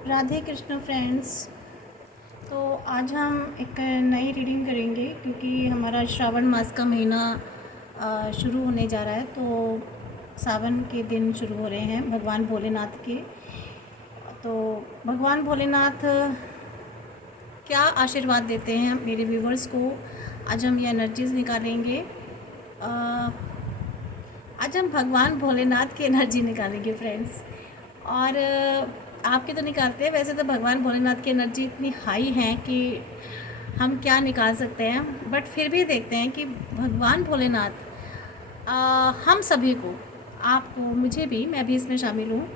Radhe Krishna friends. तो आज हम एक नई रीडिंग करेंगे क्योंकि हमारा श्रावण मास का महीना शुरू होने जा रहा है। तो सावन के दिन शुरू हो रहे हैं भगवान भोलेनाथ के। तो भगवान भोलेनाथ क्या आशीर्वाद देते हैं मेरे व्यूवर्स को, आज हम ये एनर्जीज़ निकालेंगे। आज हम भगवान भोलेनाथ की एनर्जी निकालेंगे फ्रेंड्स। और आपके तो निकालते हैं, वैसे तो भगवान भोलेनाथ की एनर्जी इतनी हाई है कि हम क्या निकाल सकते हैं, बट फिर भी देखते हैं कि भगवान भोलेनाथ हम सभी को, आपको, मुझे भी, मैं भी इसमें शामिल हूँ,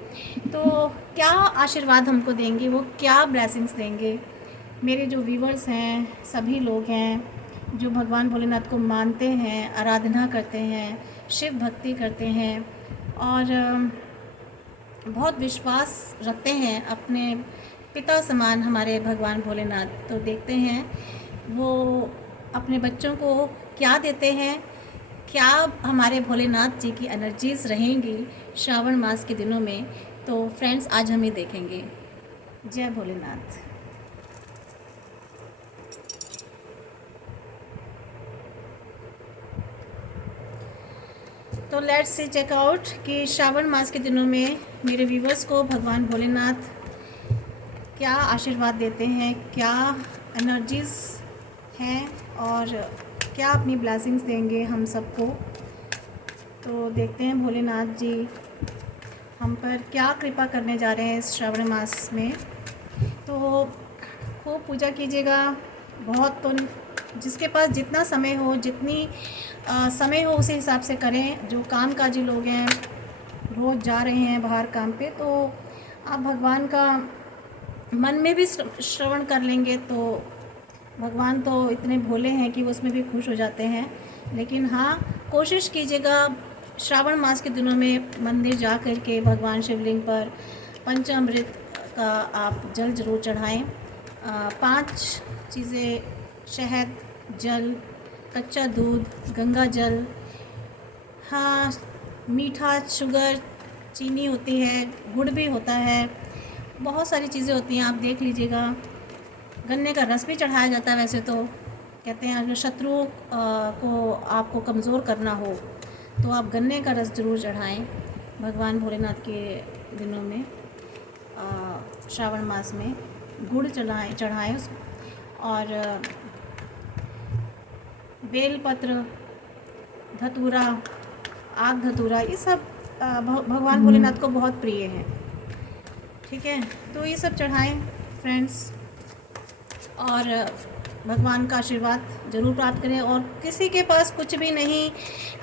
तो क्या आशीर्वाद हमको देंगे, वो क्या ब्लेसिंग्स देंगे। मेरे जो व्यूवर्स हैं, सभी लोग हैं जो भगवान भोलेनाथ को मानते हैं, आराधना करते हैं, शिव भक्ति करते हैं और बहुत विश्वास रखते हैं अपने पिता समान हमारे भगवान भोलेनाथ। तो देखते हैं वो अपने बच्चों को क्या देते हैं, क्या हमारे भोलेनाथ जी की एनर्जीज़ रहेंगी श्रावण मास के दिनों में। तो फ्रेंड्स आज हम ही देखेंगे। जय भोलेनाथ। तो लेट्स सी चेकआउट कि श्रावण मास के दिनों में मेरे व्यूवर्स को भगवान भोलेनाथ क्या आशीर्वाद देते हैं, क्या एनर्जीज़ हैं और क्या अपनी ब्लेसिंग्स देंगे हम सबको। तो देखते हैं भोलेनाथ जी हम पर क्या कृपा करने जा रहे हैं इस श्रावण मास में। तो खूब पूजा कीजिएगा, बहुत, तो जिसके पास जितना समय हो, जितनी समय हो उसी हिसाब से करें। जो कामकाजी लोग हैं, रोज़ जा रहे हैं बाहर काम पे, तो आप भगवान का मन में भी श्रवण कर लेंगे तो भगवान तो इतने भोले हैं कि वो उसमें भी खुश हो जाते हैं। लेकिन हाँ, कोशिश कीजिएगा श्रावण मास के दिनों में मंदिर जा कर के भगवान शिवलिंग पर पंचामृत का आप जल ज़रूर चढ़ाएं। 5 चीज़ें, शहद, जल, कच्चा दूध, गंगा जल, हाँ, मीठा, शुगर, चीनी होती है, गुड़ भी होता है, बहुत सारी चीज़ें होती हैं, आप देख लीजिएगा। गन्ने का रस भी चढ़ाया जाता है। वैसे तो कहते हैं अगर शत्रुओं को आपको कमज़ोर करना हो तो आप गन्ने का रस ज़रूर चढ़ाएं भगवान भोलेनाथ के दिनों में। श्रावण मास में गुड़ चढ़ाएं और बेलपत्र, धतूरा, आग धतूरा, ये सब भगवान भोलेनाथ को बहुत प्रिय है। ठीक है, तो ये सब चढ़ाएं फ्रेंड्स और भगवान का आशीर्वाद ज़रूर प्राप्त करें। और किसी के पास कुछ भी नहीं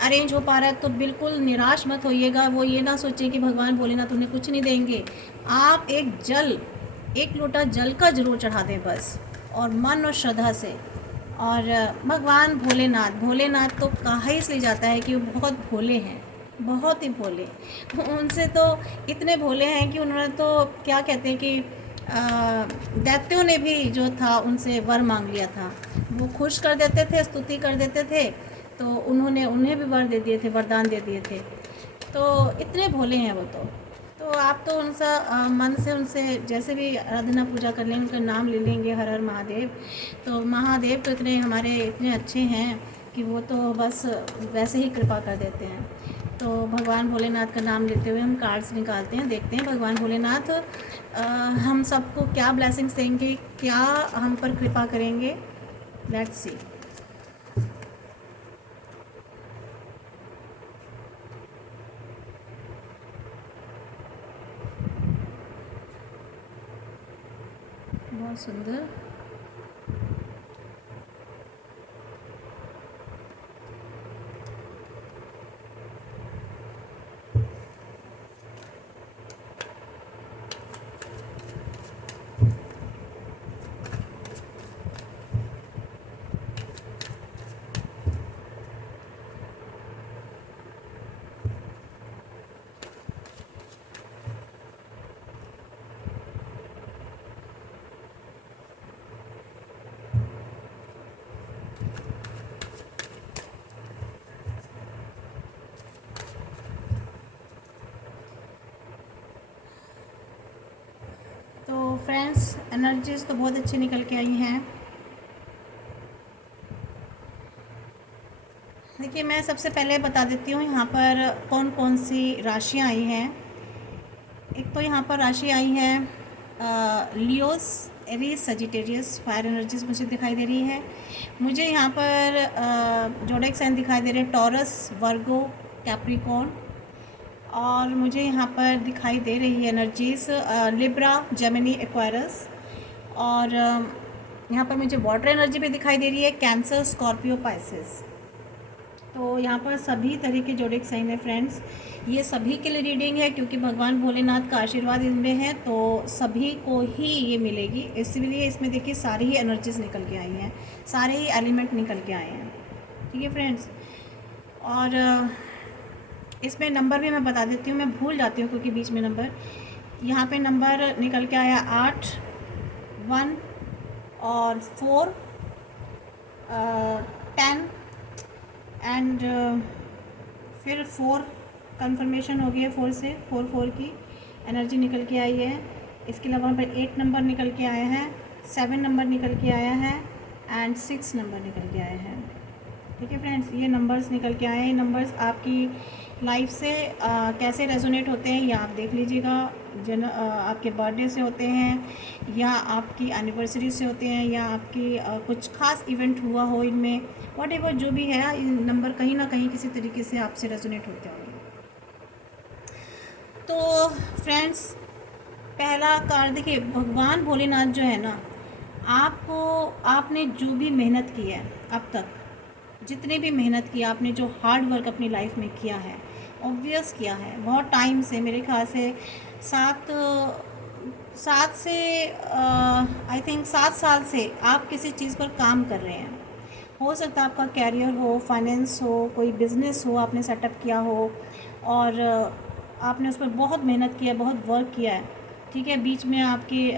अरेंज हो पा रहा है तो बिल्कुल निराश मत होइएगा। वो ये ना सोचें कि भगवान भोलेनाथ उन्हें कुछ नहीं देंगे। आप एक लोटा जल का ज़रूर चढ़ा दें बस, और मन और श्रद्धा से। और भगवान भोलेनाथ तो कहा ही इसलिए जाता है कि वो बहुत भोले हैं, बहुत ही भोले। उनसे तो इतने भोले हैं कि उन्होंने तो क्या कहते हैं कि दैत्यों ने भी जो था उनसे वर मांग लिया था। वो खुश कर देते थे, स्तुति कर देते थे, तो उन्होंने उन्हें भी वर दे दिए थे, वरदान दे दिए थे। तो इतने भोले हैं वो तो आप तो उनसा मन से उनसे जैसे भी आराधना पूजा कर लेंगे, उनका नाम ले लेंगे, हर हर महादेव। तो महादेव तो इतने हमारे इतने अच्छे हैं कि वो तो बस वैसे ही कृपा कर देते हैं। तो भगवान भोलेनाथ का नाम लेते हुए हम कार्ड्स निकालते हैं, देखते हैं भगवान भोलेनाथ हम सबको क्या ब्लेसिंग्स देंगे, क्या हम पर कृपा करेंगे। Let's see. बहुत सुंदर। फ्रेंड्स, एनर्जीज़ तो बहुत अच्छी निकल के आई हैं। देखिए, मैं सबसे पहले बता देती हूँ यहाँ पर कौन कौन सी राशियाँ आई हैं। एक तो यहाँ पर राशि आई है Leos, Aries, Sagittarius, fire energies मुझे दिखाई दे रही है। मुझे यहाँ पर जोडिक साइन दिखाई दे रहे हैं, टॉरस, वर्गो, कैप्रिकॉर्न। और मुझे यहाँ पर दिखाई दे रही है एनर्जीज लिब्रा, जेमिनी, एक्वायरस। और यहाँ पर मुझे वाटर एनर्जी भी दिखाई दे रही है, कैंसर, स्कॉर्पियो, पाइसेस। तो यहाँ पर सभी तरह के जोडिक साइन है फ्रेंड्स। ये सभी के लिए रीडिंग है क्योंकि भगवान भोलेनाथ का आशीर्वाद इनमें है, तो सभी को ही ये मिलेगी। इसलिए इसमें देखिए सारी ही एनर्जीज निकल के आई हैं, सारे ही एलिमेंट निकल के आए हैं। ठीक है फ्रेंड्स। और इसमें नंबर भी मैं बता देती हूँ, मैं भूल जाती हूँ क्योंकि बीच में नंबर, यहाँ पे नंबर निकल के आया 8, 1 और 4, 10 एंड फिर 4 कंफर्मेशन हो गई है। 4 से 4 की एनर्जी निकल के आई है। इसके अलावा यहाँ पर 8 नंबर निकल के आया है, 7 नंबर निकल के आया है एंड 6 नंबर निकल के आया है। ठीक है फ्रेंड्स, ये नंबर्स निकल के आए हैं। नंबर्स आपकी लाइफ से कैसे रेजोनेट होते हैं ये आप देख लीजिएगा। आपके बर्थडे से होते हैं या आपकी एनिवर्सरी से होते हैं या आपकी कुछ खास इवेंट हुआ हो, इनमें वॉट एवर जो भी है, इन नंबर कहीं ना कहीं किसी तरीके से आपसे रेजोनेट होते होंगे। तो फ्रेंड्स, पहला कार्ड देखिए, भगवान भोलेनाथ जो है ना, आपने जो भी मेहनत की है अब तक, जितने भी मेहनत की आपने, जो हार्ड वर्क अपनी लाइफ में किया है, ऑब्वियस किया है बहुत टाइम से, मेरे ख्याल से 7 से आई थिंक 7 साल से आप किसी चीज़ पर काम कर रहे हैं। हो सकता है आपका कैरियर हो, फाइनेंस हो, कोई बिज़नेस हो आपने सेटअप किया हो और आपने उस पर बहुत मेहनत किया, बहुत वर्क किया है। ठीक है, बीच में आपकी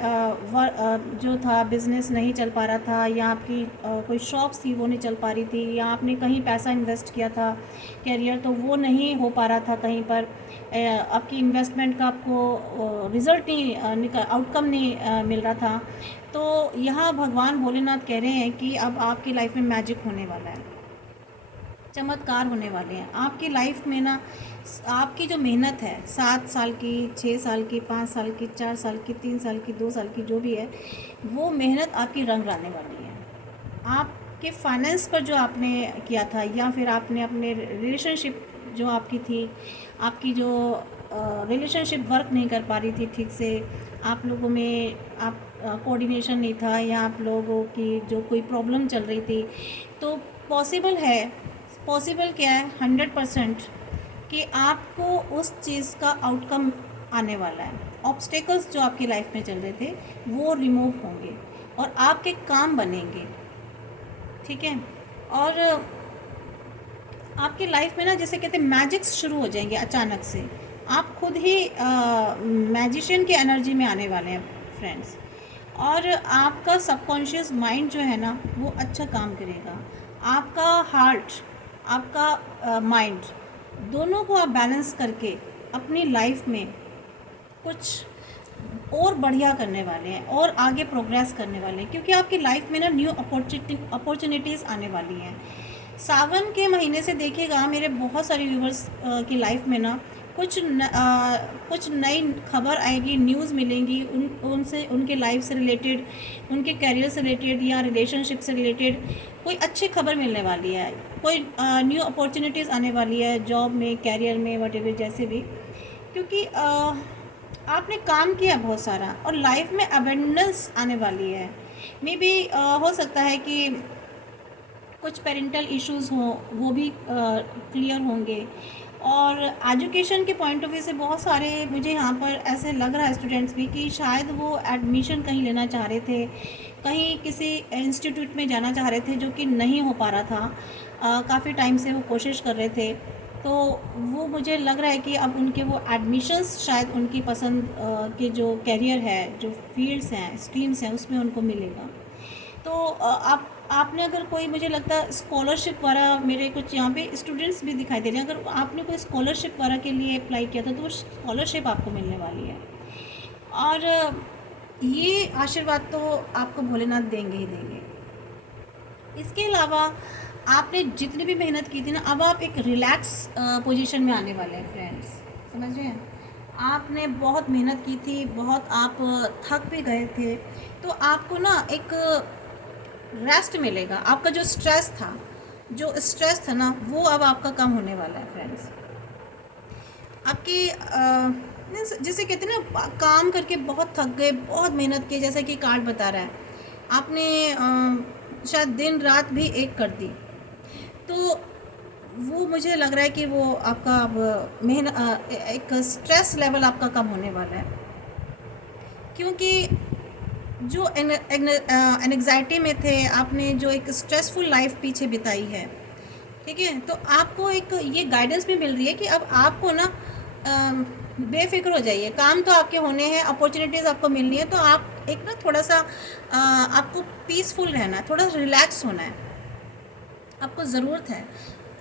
जो था बिज़नेस नहीं चल पा रहा था, या आपकी कोई शॉप्स थी वो नहीं चल पा रही थी, या आपने कहीं पैसा इन्वेस्ट किया था कैरियर, तो वो नहीं हो पा रहा था कहीं पर, आपकी इन्वेस्टमेंट का आपको रिज़ल्ट नहीं आउटकम नहीं मिल रहा था। तो यहाँ भगवान भोलेनाथ कह रहे हैं कि अब आपकी लाइफ में मैजिक होने वाला है, चमत्कार होने वाले हैं आपकी लाइफ में ना। आपकी जो मेहनत है 7 साल की, 6 साल की, 5 साल की, 4 साल की, 3 साल की, 2 साल की, जो भी है, वो मेहनत आपकी रंग लाने वाली है। आपके फाइनेंस पर जो आपने किया था, या फिर आपने अपने रिलेशनशिप जो आपकी थी, आपकी जो रिलेशनशिप वर्क नहीं कर पा रही थी ठीक से, आप लोगों में आप कोऑर्डिनेशन नहीं था, या आप लोगों की जो कोई प्रॉब्लम चल रही थी, तो पॉसिबल क्या है 100% कि आपको उस चीज़ का आउटकम आने वाला है। ऑब्स्टेकल्स जो आपकी लाइफ में चल रहे थे वो रिमूव होंगे और आपके काम बनेंगे। ठीक है, और आपकी लाइफ में ना, जैसे कहते हैं, मैजिक्स शुरू हो जाएंगे अचानक से। आप खुद ही मैजिशियन की एनर्जी में आने वाले हैं फ्रेंड्स। और आपका सबकॉन्शियस माइंड जो है ना, वो अच्छा काम करेगा। आपका हार्ट, आपका माइंड, दोनों को आप बैलेंस करके अपनी लाइफ में कुछ और बढ़िया करने वाले हैं और आगे प्रोग्रेस करने वाले हैं, क्योंकि आपकी लाइफ में ना न्यू अपॉर्चुनिटीज़ आने वाली हैं। सावन के महीने से देखिएगा, मेरे बहुत सारे व्यूवर्स की लाइफ में ना कुछ नई खबर आएगी, न्यूज़ मिलेंगी, उनसे, उनके लाइफ से रिलेटेड, उनके कैरियर से रिलेटेड या रिलेशनशिप से रिलेटेड कोई अच्छी खबर मिलने वाली है, कोई न्यू अपॉर्चुनिटीज़ आने वाली है जॉब में, कैरियर में, व्हाटएवर जैसे भी, क्योंकि आपने काम किया बहुत सारा और लाइफ में अबेंडेंस आने वाली है। मे बी हो सकता है कि कुछ पेरेंटल इश्यूज़ हों, वो भी क्लियर होंगे। और एजुकेशन के पॉइंट ऑफ व्यू से बहुत सारे मुझे यहाँ पर ऐसे लग रहा है स्टूडेंट्स भी कि शायद वो एडमिशन कहीं लेना चाह रहे थे, कहीं किसी इंस्टीट्यूट में जाना चाह रहे थे, जो कि नहीं हो पा रहा था। काफ़ी टाइम से वो कोशिश कर रहे थे, तो वो मुझे लग रहा है कि अब उनके वो एडमिशन्स शायद उनकी पसंद के जो कैरियर है, जो फील्ड्स हैं, स्ट्रीम्स हैं, उसमें उनको मिलेगा। तो आपने अगर कोई, मुझे लगता है स्कॉलरशिप वाला, मेरे कुछ यहाँ पे स्टूडेंट्स भी दिखाई दे रहे हैं, अगर आपने कोई स्कॉलरशिप वाला के लिए अप्लाई किया था तो वो स्कॉलरशिप आपको मिलने वाली है। और ये आशीर्वाद तो आपको भोलेनाथ देंगे ही देंगे। इसके अलावा आपने जितनी भी मेहनत की थी ना, अब आप एक रिलैक्स पोजीशन में आने वाले हैं फ्रेंड्स, समझ रहे हैं। आपने बहुत मेहनत की थी, बहुत आप थक भी गए थे, तो आपको ना एक रेस्ट मिलेगा। आपका जो स्ट्रेस था ना, वो अब आपका कम होने वाला है फ्रेंड्स। आपकी जैसे कहते हैं ना, काम करके बहुत थक गए, बहुत मेहनत की, जैसा कि कार्ड बता रहा है, आपने शायद दिन रात भी एक कर दी, तो वो मुझे लग रहा है कि वो आपका अब एक स्ट्रेस लेवल आपका कम होने वाला है। क्योंकि जो एंग्जाइटी में थे, आपने जो एक स्ट्रेसफुल लाइफ पीछे बिताई है, ठीक है, तो आपको एक ये गाइडेंस भी मिल रही है कि अब आपको ना बेफिक्र हो जाइए। काम तो आपके होने हैं, अपॉर्चुनिटीज़ आपको मिलनी है, तो आप एक ना थोड़ा सा आपको पीसफुल रहना है, थोड़ा रिलैक्स होना है, आपको ज़रूरत है।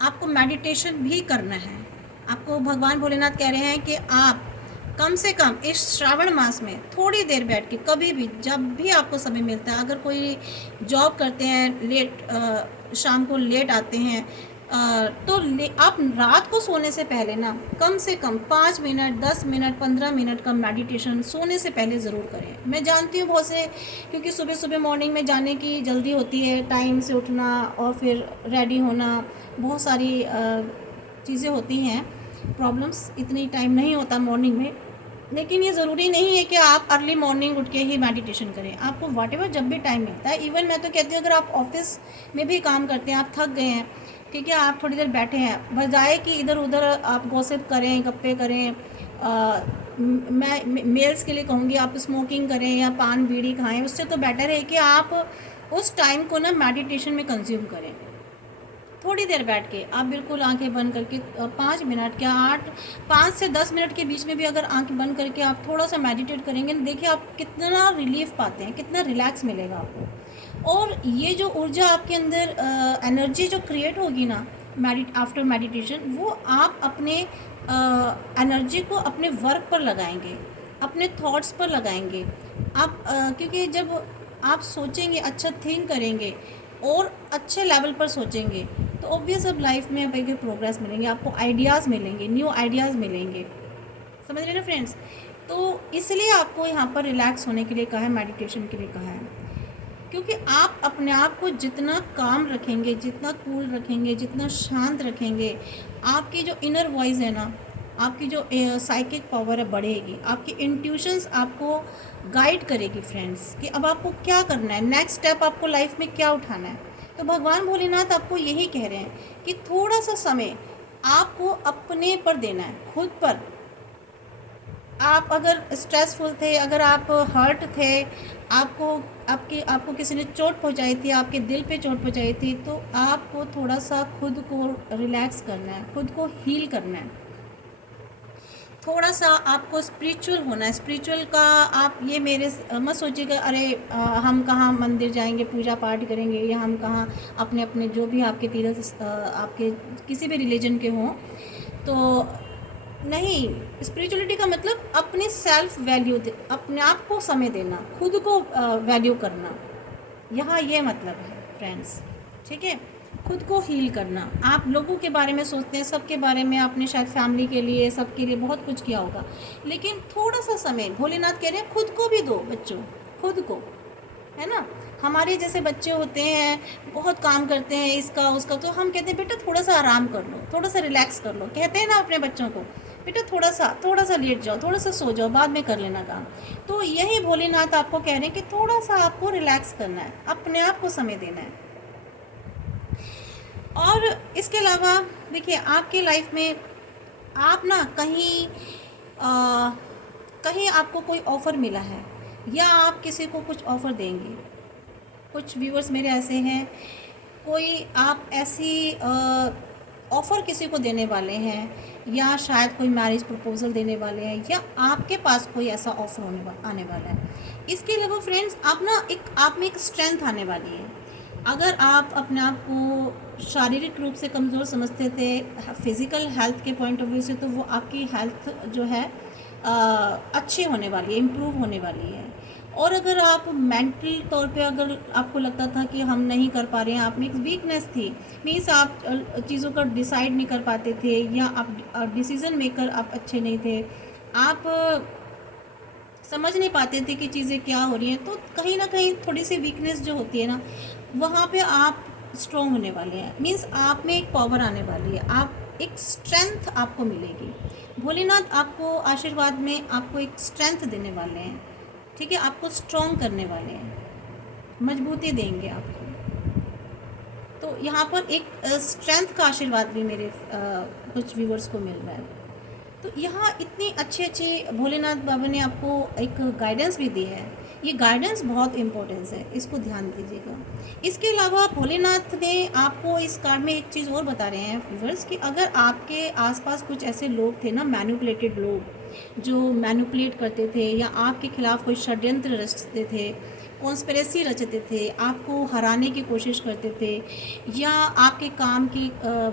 आपको मेडिटेशन भी करना है। आपको भगवान भोलेनाथ कह रहे हैं कि आप कम से कम इस श्रावण मास में थोड़ी देर बैठ के, कभी भी जब भी आपको समय मिलता है, अगर कोई जॉब करते हैं, शाम को लेट आते हैं, तो आप रात को सोने से पहले ना कम से कम 5 मिनट, 10 मिनट, 15 मिनट का मेडिटेशन सोने से पहले ज़रूर करें। मैं जानती हूँ बहुत से, क्योंकि सुबह सुबह मॉर्निंग में जाने की जल्दी होती है, टाइम से उठना और फिर रेडी होना, बहुत सारी चीज़ें होती हैं, प्रॉब्लम्स, इतनी टाइम नहीं होता मॉर्निंग में। लेकिन ये ज़रूरी नहीं है कि आप अर्ली मॉर्निंग उठ के ही मेडिटेशन करें। आपको व्हाटएवर जब भी टाइम मिलता है, इवन मैं तो कहती हूँ अगर आप ऑफिस में भी काम करते हैं, आप थक गए हैं, ठीक है, आप थोड़ी देर बैठे हैं, बजाय कि इधर उधर आप गॉसिप करें, गप्पे करें, मैं मेल्स के लिए कहूँगी आप स्मोकिंग करें या पान बीड़ी खाएं, उससे तो बेटर है कि आप उस टाइम को ना मेडिटेशन में कंज्यूम करें। थोड़ी देर बैठ के आप बिल्कुल आंखें बंद करके 5 मिनट क्या 5 से 10 मिनट के बीच में भी अगर आंखें बंद करके आप थोड़ा सा मेडिटेट करेंगे, देखिए आप कितना रिलीफ पाते हैं, कितना रिलैक्स मिलेगा आपको। और ये जो ऊर्जा आपके अंदर एनर्जी जो क्रिएट होगी ना आफ्टर मेडिटेशन, वो आप अपने एनर्जी को अपने वर्क पर लगाएंगे, अपने थॉट्स पर लगाएंगे आप, क्योंकि जब आप सोचेंगे, अच्छा थिंक करेंगे और अच्छे लेवल पर सोचेंगे, तो ऑब्वियस अब लाइफ में आप एक प्रोग्रेस मिलेंगे, आपको आइडियाज़ मिलेंगे, न्यू आइडियाज़ मिलेंगे, समझ रहे ना फ्रेंड्स। तो इसलिए आपको यहाँ पर रिलैक्स होने के लिए कहा है, मेडिटेशन के लिए कहा है, क्योंकि आप अपने आप को जितना काम रखेंगे, जितना कूल रखेंगे, जितना शांत रखेंगे, आपकी जो इनर वॉइस है ना, आपकी जो साइकिक पावर है बढ़ेगी, आपकी इंट्यूशंस आपको गाइड करेगी फ्रेंड्स, कि अब आपको क्या करना है, नेक्स्ट स्टेप आपको लाइफ में क्या उठाना है। तो भगवान भोलेनाथ आपको यही कह रहे हैं कि थोड़ा सा समय आपको अपने पर देना है, खुद पर। आप अगर स्ट्रेसफुल थे, अगर आप हर्ट थे, आपको किसी ने चोट पहुंचाई थी, आपके दिल पे चोट पहुंचाई थी, तो आपको थोड़ा सा खुद को रिलैक्स करना है, खुद को हील करना है, थोड़ा सा आपको स्पिरिचुअल होना है। स्पिरिचुअल का आप ये मेरे मत सोचिएगा, अरे हम कहाँ मंदिर जाएंगे, पूजा पाठ करेंगे, या हम कहाँ अपने अपने जो भी आपके तीर्थ आपके किसी भी रिलीजन के हों, तो नहीं। स्पिरिचुअलिटी का मतलब अपनी सेल्फ वैल्यू, अपने आप को समय देना, खुद को वैल्यू करना, यहाँ ये मतलब है फ्रेंड्स, ठीक है। खुद को हील करना। आप लोगों के बारे में सोचते हैं, सबके बारे में, आपने शायद फैमिली के लिए, सबके लिए बहुत कुछ किया होगा, लेकिन थोड़ा सा समय भोलेनाथ कह रहे हैं खुद को भी दो बच्चों, खुद को, है ना। हमारे जैसे बच्चे होते हैं, बहुत काम करते हैं, इसका उसका, तो हम कहते हैं बेटा थोड़ा सा आराम कर लो, थोड़ा सा रिलैक्स कर लो, कहते हैं ना अपने बच्चों को, बेटा थोड़ा सा लेट जाओ, थोड़ा सा सो जाओ, बाद में कर लेना काम। तो यही भोलेनाथ आपको कह रहे हैं कि थोड़ा सा आपको रिलैक्स करना है, अपने आप को समय देना है। और इसके अलावा देखिए, आपके लाइफ में आप ना कहीं आपको कोई ऑफ़र मिला है, या आप किसी को कुछ ऑफ़र देंगे। कुछ व्यूअर्स मेरे ऐसे हैं, कोई आप ऐसी ऑफ़र किसी को देने वाले हैं, या शायद कोई मैरिज प्रपोजल देने वाले हैं, या आपके पास कोई ऐसा ऑफ़र आने वाला है। इसके अलावा फ्रेंड्स, आप में एक स्ट्रेंथ आने वाली है। अगर आप अपने आप को शारीरिक रूप से कमज़ोर समझते थे, फिज़िकल हेल्थ के पॉइंट ऑफ व्यू से, तो वो आपकी हेल्थ जो है अच्छी होने वाली है, इम्प्रूव होने वाली है। और अगर आप मेंटल तौर पे अगर आपको लगता था कि हम नहीं कर पा रहे हैं, आप में एक वीकनेस थी, मीन्स आप चीज़ों का डिसाइड नहीं कर पाते थे, या आप डिसीज़न मेकर आप अच्छे नहीं थे, आप समझ नहीं पाते थे कि चीज़ें क्या हो रही हैं, तो कहीं ना कहीं थोड़ी सी वीकनेस जो होती है ना, वहाँ पे आप स्ट्रॉन्ग होने वाले हैं। मीन्स आप में एक पावर आने वाली है, आप एक स्ट्रेंथ आपको मिलेगी। भोलेनाथ आपको आशीर्वाद में आपको एक स्ट्रेंथ देने वाले हैं, ठीक है, आपको स्ट्रॉन्ग करने वाले हैं, मजबूती देंगे आपको। तो यहाँ पर एक स्ट्रेंथ का आशीर्वाद भी मेरे कुछ व्यूवर्स को मिल रहा है। तो यहाँ इतनी अच्छी अच्छी भोलेनाथ बाबा ने आपको एक गाइडेंस भी दी है। ये गाइडेंस बहुत इम्पोर्टेंस है, इसको ध्यान दीजिएगा। इसके अलावा भोलेनाथ ने आपको इस कार्ड में एक चीज़ और बता रहे हैं व्यूअर्स, कि अगर आपके आसपास कुछ ऐसे लोग थे ना, मैनिपुलेटेड लोग जो मैनिपुलेट करते थे, या आपके खिलाफ कोई षड्यंत्र रचते थे, कॉन्स्पिरेसी रचते थे, आपको हराने की कोशिश करते थे, या आपके काम की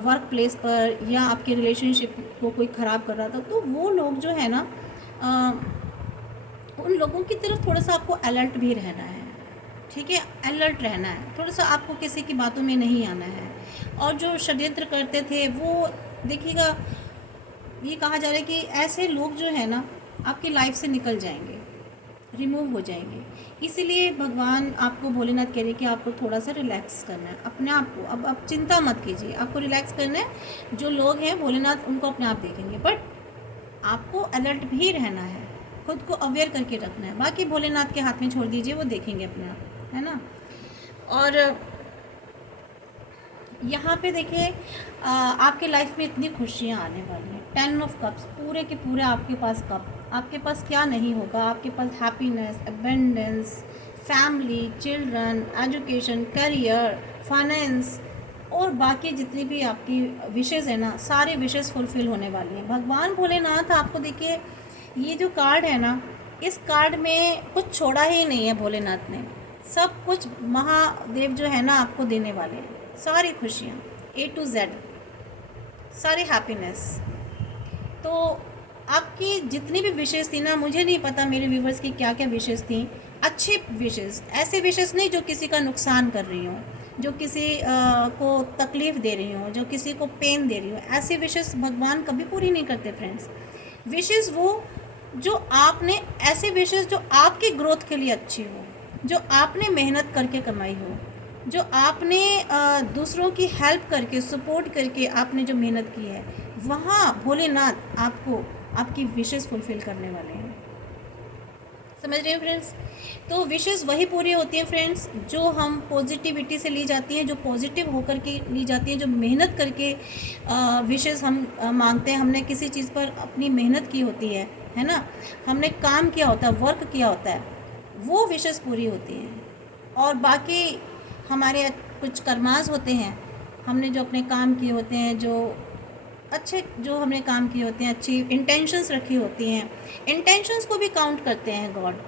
वर्क प्लेस पर या आपके रिलेशनशिप को कोई ख़राब कर रहा था, तो वो लोग जो है ना, उन लोगों की तरफ थोड़ा सा आपको अलर्ट भी रहना है, ठीक है, अलर्ट रहना है, थोड़ा सा आपको किसी की बातों में नहीं आना है। और जो षड्यंत्र करते थे वो देखिएगा, ये कहा जा रहा है कि ऐसे लोग जो है ना आपकी लाइफ से निकल जाएंगे, रिमूव हो जाएंगे। इसीलिए भगवान आपको भोलेनाथ कह रहे हैं कि आपको थोड़ा सा रिलैक्स करना है अपने आप को। अब आप चिंता मत कीजिए, आपको रिलैक्स करना है। जो लोग हैं भोलेनाथ उनको अपने आप देखेंगे, बट आपको अलर्ट भी रहना है, खुद को अवेयर करके रखना है। बाकी भोलेनाथ के हाथ में छोड़ दीजिए, वो देखेंगे अपने आप, है ना। और यहाँ पे देखिए आपके लाइफ में इतनी खुशियाँ आने वाली हैं। 10 ऑफ कप्स, पूरे के पूरे आपके पास कप, आपके पास क्या नहीं होगा, आपके पास happiness, abundance, family, children, education, career, finance, और बाकी जितनी भी आपकी विशेज़ है ना, सारे विशेज़ फुलफ़िल होने वाली हैं। भगवान भोलेनाथ आपको देखिए, ये जो कार्ड है ना, इस कार्ड में कुछ छोड़ा ही नहीं है भोलेनाथ ने। सब कुछ महादेव जो है ना आपको देने वाले हैं, सारी खुशियाँ A to Z, सारी हैप्पीनेस। तो आपकी जितनी भी विशेष थी ना, मुझे नहीं पता मेरे व्यूवर्स की क्या क्या विशेष थी, अच्छी विशेष, ऐसे विशेष नहीं जो किसी का नुकसान कर रही हों, जो किसी को तकलीफ़ दे रही हों, जो किसी को पेन दे रही हो, ऐसी विशेष भगवान कभी पूरी नहीं करते फ्रेंड्स। विशेष वो जो आपने, ऐसे विशेष जो आपकी ग्रोथ के लिए अच्छी हो, जो आपने मेहनत करके कमाई हो, जो आपने दूसरों की हेल्प करके, सपोर्ट करके आपने जो मेहनत की है, वहाँ भोलेनाथ आपको आपकी विशेष फुलफ़िल करने वाले हैं। समझ रहे हो फ्रेंड्स। तो विशेष वही पूरी होती हैं फ्रेंड्स जो हम पॉजिटिविटी से ली जाती हैं, जो पॉजिटिव होकर के ली जाती हैं, जो मेहनत करके विशेष हम मांगते हैं। हमने किसी चीज़ पर अपनी मेहनत की होती है ना, हमने काम किया होता है, वर्क किया होता है, वो विशेष पूरी होती हैं। और बाकी हमारे कुछ कर्मास होते हैं, हमने जो अपने काम किए होते हैं, जो अच्छे जो हमने काम किए होते हैं, अच्छी इंटेंशंस रखी होती हैं, इंटेंशंस को भी काउंट करते हैं गॉड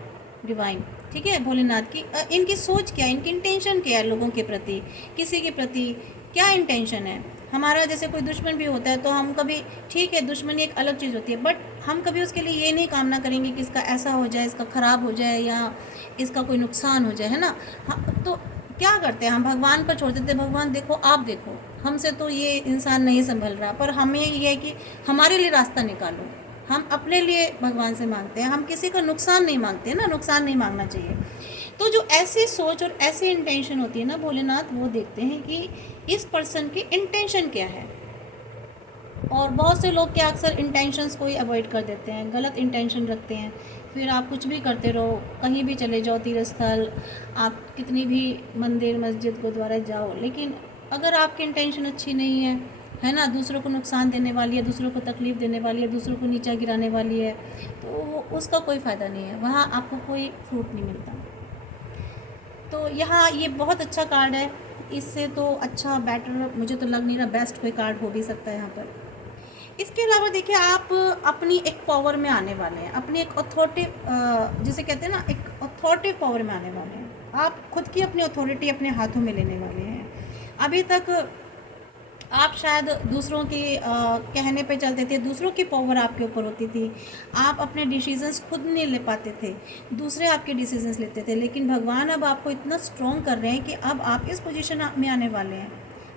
डिवाइन, ठीक है, भोलेनाथ की इनकी सोच क्या है, इनकी इंटेंशन क्या है, लोगों के प्रति, किसी के प्रति क्या इंटेंशन है। हमारा जैसे कोई दुश्मन भी होता है तो हम कभी, ठीक है, दुश्मनी एक अलग चीज़ होती है, बट हम कभी उसके लिए ये नहीं कामना करेंगे कि इसका ऐसा हो जाए, इसका ख़राब हो जाए, या इसका कोई नुकसान हो जाए, है ना। हाँ, तो क्या करते हैं हम, भगवान पर छोड़ देते हैं, भगवान देखो, आप देखो, हमसे तो ये इंसान नहीं संभल रहा, पर हमें ये है कि हमारे लिए रास्ता निकालो। हम अपने लिए भगवान से मांगते हैं, हम किसी का नुकसान नहीं मांगते ना, नुकसान नहीं मांगना चाहिए। तो जो ऐसी सोच और ऐसी इंटेंशन होती है ना, भोलेनाथ वो देखते हैं कि इस पर्सन की इंटेंशन क्या है। और बहुत से लोग क्या अक्सर इंटेंशंस को ही अवॉइड कर देते हैं, गलत इंटेंशन रखते हैं, फिर आप कुछ भी करते रहो, कहीं भी चले जाओ, तीर्थ स्थल, आप कितनी भी मंदिर, मस्जिद, गुरुद्वारा जाओ, लेकिन अगर आपकी इंटेंशन अच्छी नहीं है ना, दूसरों को नुकसान देने वाली है, दूसरों को तकलीफ़ देने वाली है, दूसरों को नीचा गिराने वाली है, तो उसका कोई फ़ायदा नहीं है, वहाँ आपको कोई फ्रूट नहीं मिलता। तो यहाँ ये बहुत अच्छा कार्ड है, इससे तो अच्छा, बेटर मुझे तो लग नहीं रहा, बेस्ट कोई कार्ड हो भी सकता है यहाँ पर। इसके अलावा देखिए, आप अपनी एक पावर में आने वाले हैं, अपनी एक अथॉरिटी, जिसे कहते हैं ना, एक अथॉरिटी पावर में आने वाले हैं। आप खुद की अपनी अथॉरिटी अपने हाथों में लेने वाले हैं। अभी तक आप शायद दूसरों के कहने पे चलते थे, दूसरों की पावर आपके ऊपर होती थी, आप अपने डिसीजंस खुद नहीं ले पाते थे, दूसरे आपके डिसीजंस लेते थे। लेकिन भगवान अब आपको इतना स्ट्रॉन्ग कर रहे हैं कि अब आप इस पोजीशन में आने वाले हैं,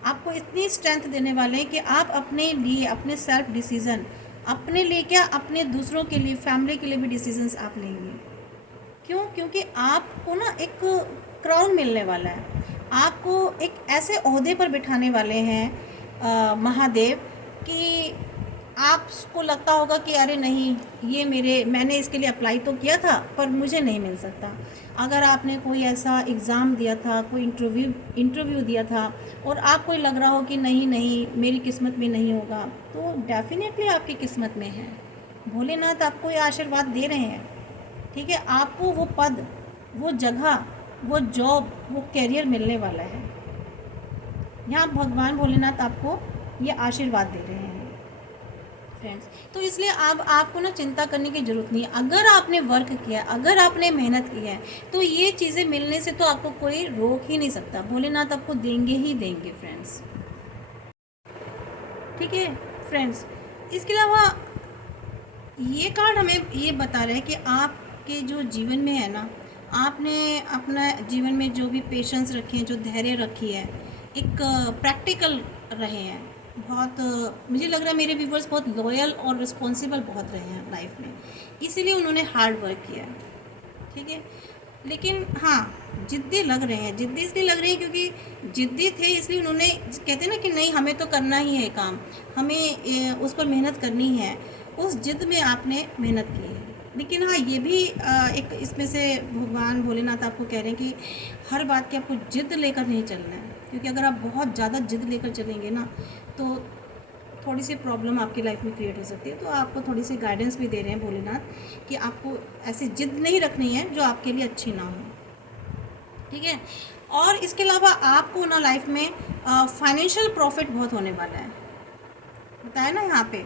आपको इतनी स्ट्रेंथ देने वाले हैं कि आप अपने लिए, अपने सेल्फ डिसीज़न, अपने लिए क्या, अपने दूसरों के लिए, फैमिली के लिए भी डिसीजंस आप लेंगे। क्यों? क्योंकि आपको ना एक क्राउन मिलने वाला है, आपको एक ऐसे ओहदे पर बिठाने वाले हैं महादेव, कि आपको लगता होगा कि अरे नहीं, ये मैंने इसके लिए अप्लाई तो किया था पर मुझे नहीं मिल सकता। अगर आपने कोई ऐसा एग्ज़ाम दिया था, कोई इंटरव्यू दिया था और आपको लग रहा हो कि नहीं नहीं मेरी किस्मत में नहीं होगा, तो डेफिनेटली आपकी किस्मत में है। भोलेनाथ आपको ये आशीर्वाद दे रहे हैं, ठीक है, आपको वो पद, वो जगह, वो जॉब, वो कैरियर मिलने वाला है। यहाँ भगवान भोलेनाथ आपको ये आशीर्वाद दे रहे हैं फ्रेंड्स। तो इसलिए अब आपको ना चिंता करने की ज़रूरत नहीं है। अगर आपने वर्क किया, अगर आपने मेहनत की है, तो ये चीज़ें मिलने से तो आपको कोई रोक ही नहीं सकता। भोलेनाथ आपको देंगे ही देंगे फ्रेंड्स, ठीक है फ्रेंड्स। इसके अलावा ये कार्ड हमें ये बता रहा है कि आपके जो जीवन में है ना, आपने अपना जीवन में जो भी पेशेंस रखे हैं, जो धैर्य रखी है, एक प्रैक्टिकल रहे हैं बहुत। मुझे लग रहा है मेरे व्यूवर्स बहुत लॉयल और रिस्पॉन्सिबल बहुत रहे हैं लाइफ में, इसीलिए उन्होंने हार्ड वर्क किया है, ठीक है। लेकिन हाँ, जिद्दी लग रहे हैं, जिद्दी इसलिए लग रहे हैं क्योंकि जिद्दी थे, इसलिए उन्होंने, कहते हैं ना कि नहीं हमें तो करना ही है काम, हमें उस पर मेहनत करनी है, उस जिद में आपने मेहनत की है। लेकिन हाँ, ये भी एक इसमें से भगवान भोलेनाथ आपको कह रहे हैं कि हर बात की आपको जिद लेकर नहीं चलना है, क्योंकि अगर आप बहुत ज़्यादा जिद लेकर चलेंगे ना, तो थोड़ी सी प्रॉब्लम आपकी लाइफ में क्रिएट हो सकती है। तो आपको थोड़ी सी गाइडेंस भी दे रहे हैं भोलेनाथ कि आपको ऐसी जिद नहीं रखनी है जो आपके लिए अच्छी ना हो, ठीक है। और इसके अलावा आपको ना लाइफ में फाइनेंशियल प्रॉफिट बहुत होने वाला है, बताया ना यहाँ पे,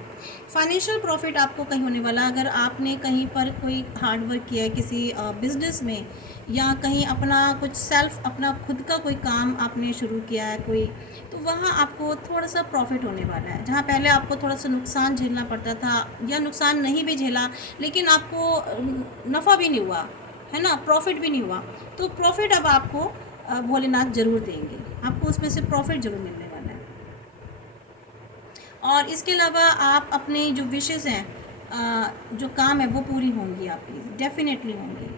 फाइनेंशियल प्रॉफिट आपको कहीं होने वाला। अगर आपने कहीं पर कोई हार्ड वर्क किया है किसी बिजनेस में, या कहीं अपना कुछ सेल्फ, अपना खुद का कोई काम आपने शुरू किया है कोई, तो वहाँ आपको थोड़ा सा प्रॉफिट होने वाला है। जहाँ पहले आपको थोड़ा सा नुकसान झेलना पड़ता था, या नुकसान नहीं भी झेला लेकिन आपको नफ़ा भी नहीं हुआ है ना, प्रॉफिट भी नहीं हुआ, तो प्रॉफिट अब आपको भोलेनाथ ज़रूर देंगे, आपको उसमें से प्रॉफिट ज़रूर मिलने वाला है। और इसके अलावा आप अपने जो विशेज़ हैं, जो काम है वो पूरी होंगी आपकी, डेफिनेटली होंगी।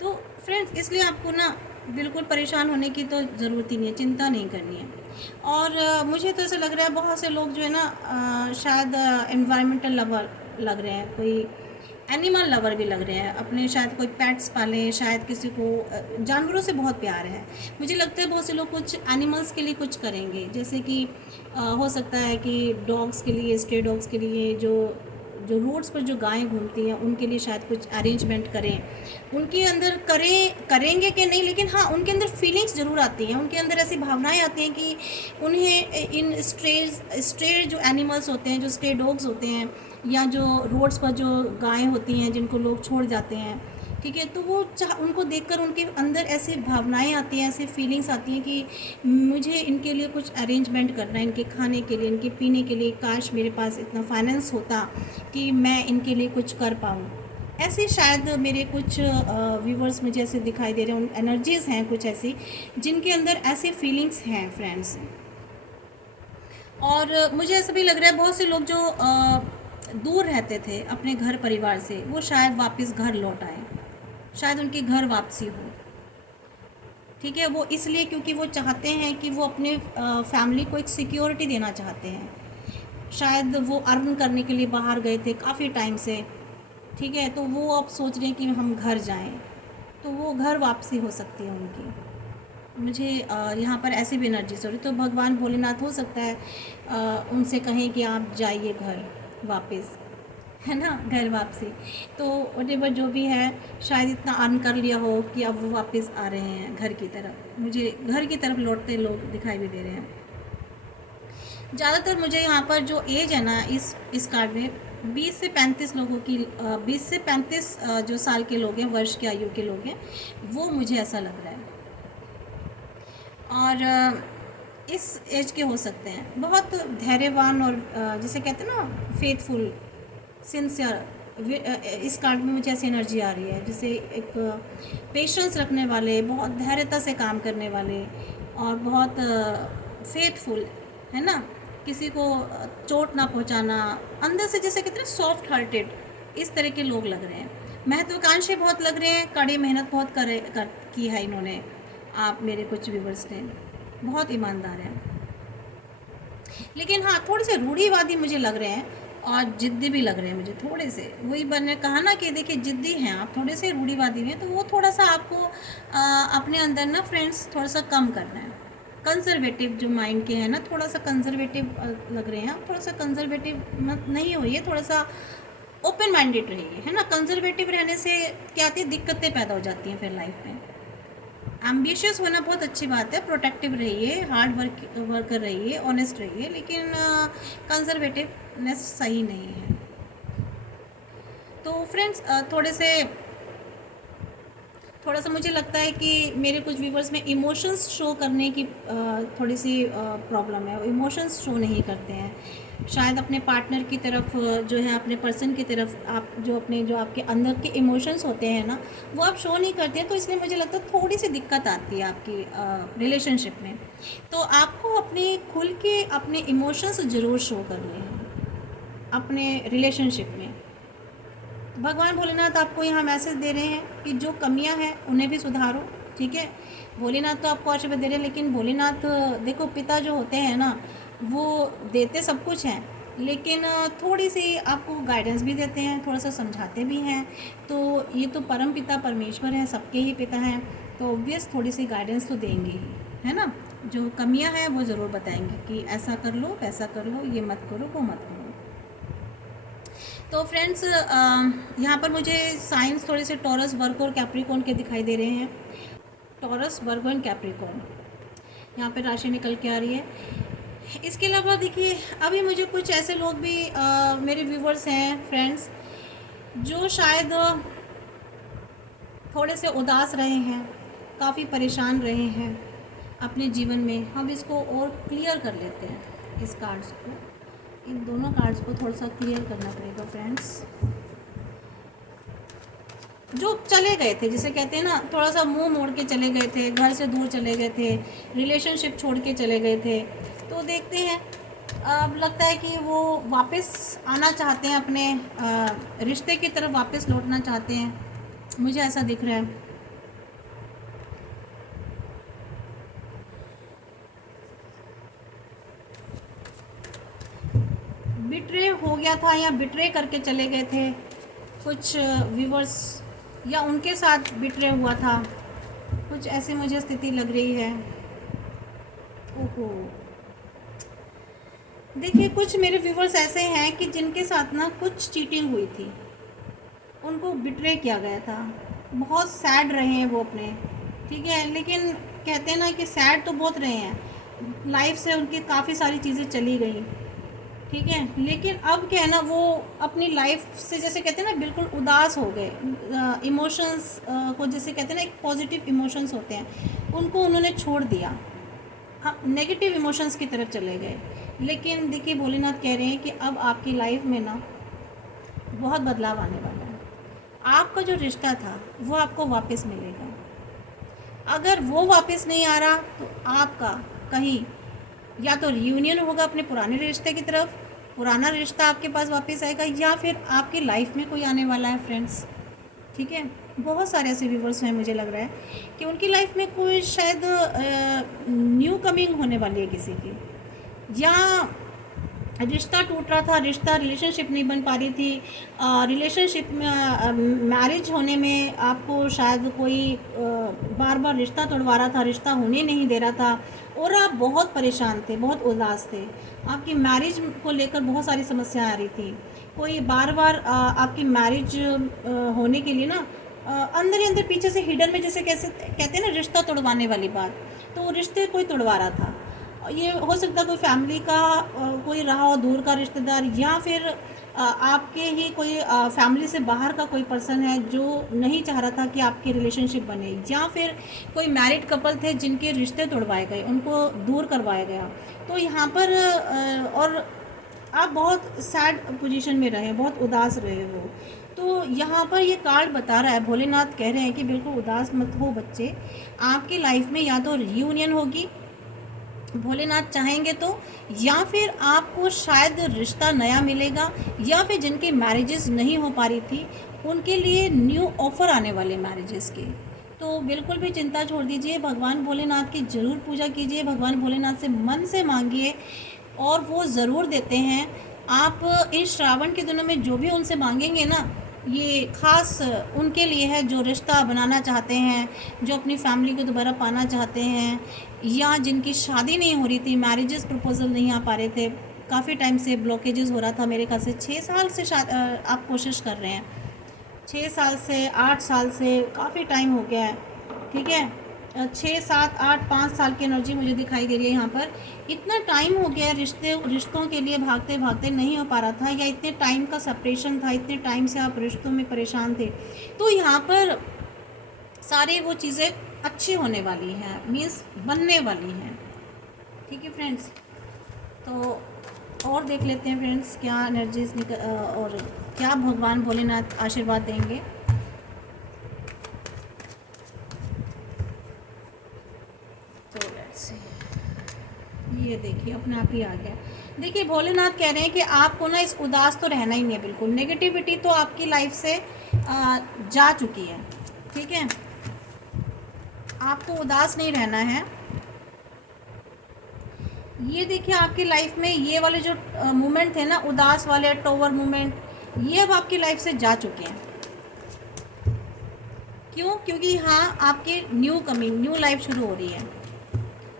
तो फ्रेंड्स, इसलिए आपको ना बिल्कुल परेशान होने की तो ज़रूरत ही नहीं है, चिंता नहीं करनी है। और मुझे तो ऐसा लग रहा है बहुत से लोग जो है ना, शायद एनवायरमेंटल लवर लग रहे हैं, कोई एनिमल लवर भी लग रहे हैं, अपने शायद कोई पेट्स पालें, शायद किसी को जानवरों से बहुत प्यार है। मुझे लगता है बहुत से लोग कुछ एनिमल्स के लिए कुछ करेंगे, जैसे कि हो सकता है कि डॉग्स के लिए, स्ट्रे डॉग्स के लिए, जो जो रोड्स पर जो गायें घूमती हैं उनके लिए शायद कुछ अरेंजमेंट करें, उनके अंदर करेंगे कि नहीं, लेकिन हाँ उनके अंदर फीलिंग्स ज़रूर आती हैं, उनके अंदर ऐसी भावनाएं आती हैं कि उन्हें इन स्ट्रे जो एनिमल्स होते हैं, जो स्ट्रे डॉग्स होते हैं, या जो रोड्स पर जो गायें होती हैं जिनको लोग छोड़ जाते हैं, ठीक है, तो वो उनको देखकर उनके अंदर ऐसी भावनाएं आती हैं, ऐसी फीलिंग्स आती हैं कि मुझे इनके लिए कुछ अरेंजमेंट करना है, इनके खाने के लिए, इनके पीने के लिए, काश मेरे पास इतना फाइनेंस होता कि मैं इनके लिए कुछ कर पाऊँ। ऐसे शायद मेरे कुछ व्यूवर्स मुझे ऐसे दिखाई दे रहे हैं, एनर्जीज़ हैं कुछ ऐसी जिनके अंदर ऐसी फीलिंग्स हैं फ्रेंड्स। और मुझे ऐसा भी लग रहा है बहुत से लोग जो दूर रहते थे अपने घर परिवार से, वो शायद वापस घर लौट आए, शायद उनकी घर वापसी हो, ठीक है। वो इसलिए क्योंकि वो चाहते हैं कि वो अपने फैमिली को एक सिक्योरिटी देना चाहते हैं। शायद वो अर्न करने के लिए बाहर गए थे काफ़ी टाइम से, ठीक है, तो वो अब सोच रहे हैं कि हम घर जाएं, तो वो घर वापसी हो सकती है उनकी। मुझे यहाँ पर ऐसी भी एनर्जी हो रही, तो भगवान भोलेनाथ हो सकता है उनसे कहें कि आप जाइए घर वापस, है ना, घर वापसी। तो वटेवर जो भी है, शायद इतना अर्न कर लिया हो कि अब वो वापस आ रहे हैं घर की तरफ, मुझे घर की तरफ लौटते लोग दिखाई भी दे रहे हैं। ज़्यादातर मुझे यहाँ पर जो एज है ना इस कार्ड में 20 से 35 लोगों की, 20 से 35 जो साल के लोग हैं, वर्ष की आयु के लोग हैं, वो मुझे ऐसा लग रहा है। और इस एज के हो सकते हैं, बहुत धैर्यवान और जिसे कहते हैं ना फेथफुल, सिंसियर। इस कार्ड में मुझे ऐसी एनर्जी आ रही है जैसे एक पेशेंस रखने वाले, बहुत धैर्यता से काम करने वाले और बहुत फेथफुल, है ना। किसी को चोट ना पहुंचाना, अंदर से जैसे कहते हैं सॉफ्ट हार्टेड, इस तरह के लोग लग रहे हैं। महत्वाकांक्षी बहुत लग रहे हैं, कड़ी मेहनत बहुत की है इन्होंने। आप मेरे कुछ व्यूवर्स ने बहुत ईमानदार हैं, लेकिन हाँ थोड़े से रूढ़िवादी मुझे लग रहे हैं और जिद्दी भी लग रहे हैं मुझे थोड़े से। वही मैंने कहा ना कि देखिए जिद्दी हैं आप, थोड़े से रूढ़िवादी हैं, तो वो थोड़ा सा आपको अपने अंदर ना फ्रेंड्स थोड़ा सा कम करना है। कंजर्वेटिव जो माइंड के हैं ना, थोड़ा सा कंजर्वेटिव लग रहे हैं आप, थोड़ा सा कंजर्वेटिव मत नहीं होइए, थोड़ा सा ओपन माइंडेड रहिए, है ना। कंजर्वेटिव रहने से क्या आती है, दिक्कतें पैदा हो जाती हैं फिर लाइफ में। एम्बिशियस होना बहुत अच्छी बात है, प्रोटेक्टिव रहिए, हार्ड वर्कर रहिए, ऑनेस्ट रहिए, लेकिन कंजर्वेटिवनेस सही नहीं है। तो फ्रेंड्स थोड़ा सा मुझे लगता है कि मेरे कुछ व्यूवर्स में इमोशंस शो करने की थोड़ी सी प्रॉब्लम है, इमोशंस शो नहीं करते हैं। शायद अपने पार्टनर की तरफ जो है, अपने पर्सन की तरफ आप जो आपके अंदर के इमोशंस होते हैं ना, वो आप शो नहीं करते हैं, तो इसलिए मुझे लगता है थोड़ी सी दिक्कत आती है आपकी रिलेशनशिप में। तो आपको अपने खुल के अपने इमोशंस ज़रूर शो करने हैं अपने रिलेशनशिप में। भगवान भोलेनाथ आपको यहाँ मैसेज दे रहे हैं कि जो कमियां हैं उन्हें भी सुधारो, ठीक है। भोलेनाथ तो आपको आशीर्वाद दे रहे हैं, लेकिन भोलेनाथ देखो पिता जो होते हैं ना, वो देते सब कुछ हैं, लेकिन थोड़ी सी आपको गाइडेंस भी देते हैं, थोड़ा सा समझाते भी हैं। तो ये तो परम पिता परमेश्वर हैं, सबके ही पिता हैं, तो ऑब्वियस थोड़ी सी गाइडेंस तो देंगे ही, है ना। जो कमियाँ हैं वो ज़रूर बताएंगे कि ऐसा कर लो, वैसा कर लो, ये मत करो, वो मत करो। तो फ्रेंड्स यहाँ पर मुझे साइंस थोड़े से टॉरस, वर्गो और कैप्रिकॉर्न के दिखाई दे रहे हैं। टॉरस, वर्गो एंड कैप्रिकॉर्न यहाँ पर राशि निकल के आ रही है। इसके अलावा देखिए अभी मुझे कुछ ऐसे लोग भी मेरे व्यूवर्स हैं फ्रेंड्स, जो शायद थोड़े से उदास रहे हैं, काफ़ी परेशान रहे हैं अपने जीवन में। हम इसको और क्लियर कर लेते हैं, इस कार्ड्स को, इन दोनों कार्ड्स को थोड़ा सा क्लियर करना पड़ेगा फ्रेंड्स। जो चले गए थे, जिसे कहते हैं ना थोड़ा सा मुंह मोड़ के चले गए थे, घर से दूर चले गए थे, रिलेशनशिप छोड़ के चले गए थे, तो देखते हैं अब लगता है कि वो वापस आना चाहते हैं, अपने रिश्ते की तरफ वापस लौटना चाहते हैं, मुझे ऐसा दिख रहा है। बिट्रे हो गया था या बिट्रे करके चले गए थे कुछ व्यूवर्स, या उनके साथ बिट्रे हुआ था, कुछ ऐसी मुझे स्थिति लग रही है। ओहो, देखिए कुछ मेरे व्यूवर्स ऐसे हैं कि जिनके साथ ना कुछ चीटिंग हुई थी, उनको बिट्रे किया गया था, बहुत सैड रहे हैं वो अपने, ठीक है। लेकिन कहते हैं ना कि सैड तो बहुत रहे हैं, लाइफ से उनकी काफ़ी सारी चीज़ें चली गई, ठीक है। लेकिन अब क्या है ना, वो अपनी लाइफ से जैसे कहते हैं ना बिल्कुल उदास हो गए। इमोशंस को जैसे कहते हैं ना, एक पॉजिटिव इमोशंस होते हैं, उनको उन्होंने छोड़ दिया, हम नेगेटिव इमोशंस की तरफ चले गए। लेकिन देखिए भोलेनाथ कह रहे हैं कि अब आपकी लाइफ में ना बहुत बदलाव आने वाला है। आपका जो रिश्ता था वो आपको वापस मिलेगा। अगर वो वापस नहीं आ रहा तो आपका कहीं या तो रियूनियन होगा अपने पुराने रिश्ते की तरफ, पुराना रिश्ता आपके पास वापस आएगा, या फिर आपकी लाइफ में कोई आने वाला है फ्रेंड्स, ठीक है। बहुत सारे ऐसे व्यूवर्स हैं, मुझे लग रहा है कि उनकी लाइफ में कोई शायद न्यू कमिंग होने वाली है किसी की, या रिश्ता टूट रहा था, रिलेशनशिप नहीं बन पा रही थी, रिलेशनशिप में मैरिज होने में आपको शायद कोई बार बार रिश्ता तोड़वा रहा था, रिश्ता होने नहीं दे रहा था, और आप बहुत परेशान थे, बहुत उदास थे, आपकी मैरिज को लेकर बहुत सारी समस्या आ रही थी। कोई बार बार आपकी मैरिज होने के लिए ना अंदर ही अंदर पीछे से हिडन में, जैसे कैसे कहते हैं ना रिश्ता तोड़वाने वाली बात, तो वो रिश्ते कोई तोड़वा रहा था। ये हो सकता है कोई फैमिली का कोई रहा हो दूर का रिश्तेदार, या फिर आपके ही कोई फैमिली से बाहर का कोई पर्सन है जो नहीं चाह रहा था कि आपकी रिलेशनशिप बने, या फिर कोई मैरिड कपल थे जिनके रिश्ते तोड़वाए गए, उनको दूर करवाया गया। तो यहाँ पर और आप बहुत सैड पोजीशन में रहे, बहुत उदास रहे हो। तो यहाँ पर ये कार्ड बता रहा है, भोलेनाथ कह रहे हैं कि बिल्कुल उदास मत हो बच्चे, आपकी लाइफ में या तो रियूनियन होगी, भोलेनाथ चाहेंगे तो, या फिर आपको शायद रिश्ता नया मिलेगा, या फिर जिनकी मैरिजेस नहीं हो पा रही थी उनके लिए न्यू ऑफ़र आने वाले मैरिजेस के। तो बिल्कुल भी चिंता छोड़ दीजिए, भगवान भोलेनाथ की ज़रूर पूजा कीजिए, भगवान भोलेनाथ से मन से मांगिए और वो ज़रूर देते हैं। आप इन श्रावण के दिनों में जो भी उनसे मांगेंगे ना, ये ख़ास उनके लिए है जो रिश्ता बनाना चाहते हैं, जो अपनी फैमिली को दोबारा पाना चाहते हैं, या जिनकी शादी नहीं हो रही थी, मैरिजेस प्रपोजल नहीं आ पा रहे थे, काफ़ी टाइम से ब्लॉकेजेस हो रहा था। मेरे ख्याल से 6 साल से आप कोशिश कर रहे हैं, 6 साल से 8 साल से काफ़ी टाइम हो गया है, ठीक है। 6 7 8 5 साल की एनर्जी मुझे दिखाई दे रही है यहाँ पर। इतना टाइम हो गया रिश्तों के लिए भागते भागते नहीं हो पा रहा था, या इतने टाइम का सेपरेशन था, इतने टाइम से आप रिश्तों में परेशान थे। तो यहाँ पर सारी वो चीज़ें अच्छी होने वाली हैं, मीन्स बनने वाली हैं, ठीक है फ्रेंड्स। तो और देख लेते हैं फ्रेंड्स क्या एनर्जीज और क्या भगवान भोलेनाथ आशीर्वाद देंगे। तो लेट्स सी, ये देखिए अपने आप ही आ गया। देखिए भोलेनाथ कह रहे हैं कि आपको ना इस उदास तो रहना ही नहीं है, बिल्कुल नेगेटिविटी तो आपकी लाइफ से जा चुकी है, ठीक है। आपको उदास नहीं रहना है। ये देखिए आपकी लाइफ में ये वाले जो मोमेंट थे ना, उदास वाले टॉवर मोमेंट, ये अब आपकी लाइफ से जा चुके हैं। क्यों? क्योंकि हाँ आपकी न्यू कमिंग, न्यू लाइफ शुरू हो रही है,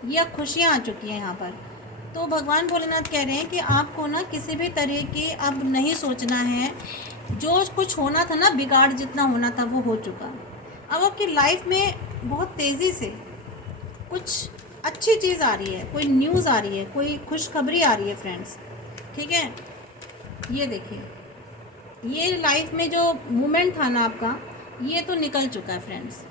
ये अब खुशियाँ आ चुकी हैं यहाँ पर। तो भगवान भोलेनाथ कह रहे हैं कि आपको ना किसी भी तरह की अब नहीं सोचना है, जो कुछ होना था ना, बिगाड़ जितना होना था वो हो चुका। अब आपकी लाइफ में बहुत तेज़ी से कुछ अच्छी चीज़ आ रही है, कोई न्यूज़ आ रही है, कोई खुशखबरी आ रही है फ्रेंड्स, ठीक है। ये देखिए, ये लाइफ में जो मोमेंट था ना आपका, ये तो निकल चुका है फ्रेंड्स।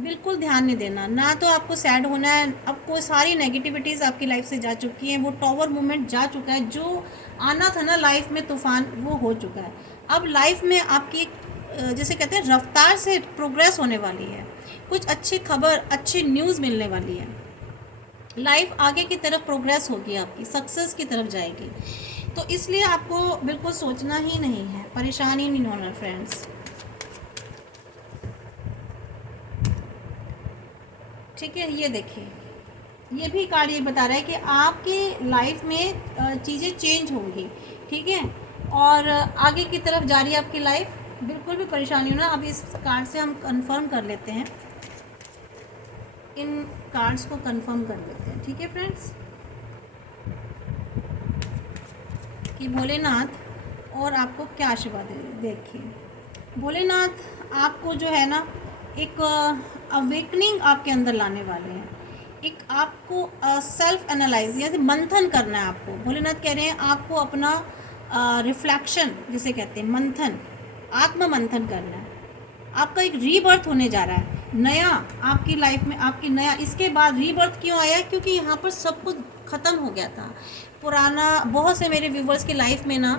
बिल्कुल ध्यान नहीं देना, ना तो आपको सैड होना है। अब कोई सारी नेगेटिविटीज़ आपकी लाइफ से जा चुकी हैं, वो टॉवर मोमेंट जा चुका है, जो आना था ना लाइफ में तूफान, वो हो चुका है। अब लाइफ में आपकी जैसे कहते हैं रफ्तार से प्रोग्रेस होने वाली है, कुछ अच्छी खबर, अच्छी न्यूज़ मिलने वाली है, लाइफ आगे की तरफ प्रोग्रेस होगी, आपकी सक्सेस की तरफ जाएगी। तो इसलिए आपको बिल्कुल सोचना ही नहीं है, परेशान ही नहीं होना फ्रेंड्स, ठीक है। ये देखिए, ये भी कार्ड ये बता रहा है कि आपकी लाइफ में चीज़ें चेंज होंगी, ठीक है, और आगे की तरफ जा रही है आपकी लाइफ, बिल्कुल भी परेशानी हो ना। अब इस कार्ड से हम कंफर्म कर लेते हैं, इन कार्ड्स को कंफर्म कर लेते हैं, ठीक है फ्रेंड्स, कि भोलेनाथ और आपको क्या आशीर्वाद दे। देखिए भोलेनाथ आपको जो है ना एक अवेकनिंग आपके अंदर लाने वाले हैं, एक आपको सेल्फ एनालाइज यानी मंथन करना है आपको। भोलेनाथ कह रहे हैं आपको अपना रिफ्लेक्शन जिसे कहते हैं मंथन, आत्म मंथन करना है। आपका एक रीबर्थ होने जा रहा है, नया आपकी लाइफ में, आपकी नया। इसके बाद रीबर्थ क्यों आया? क्योंकि यहाँ पर सब कुछ ख़त्म हो गया था पुराना। बहुत से मेरे व्यूवर्स की लाइफ में ना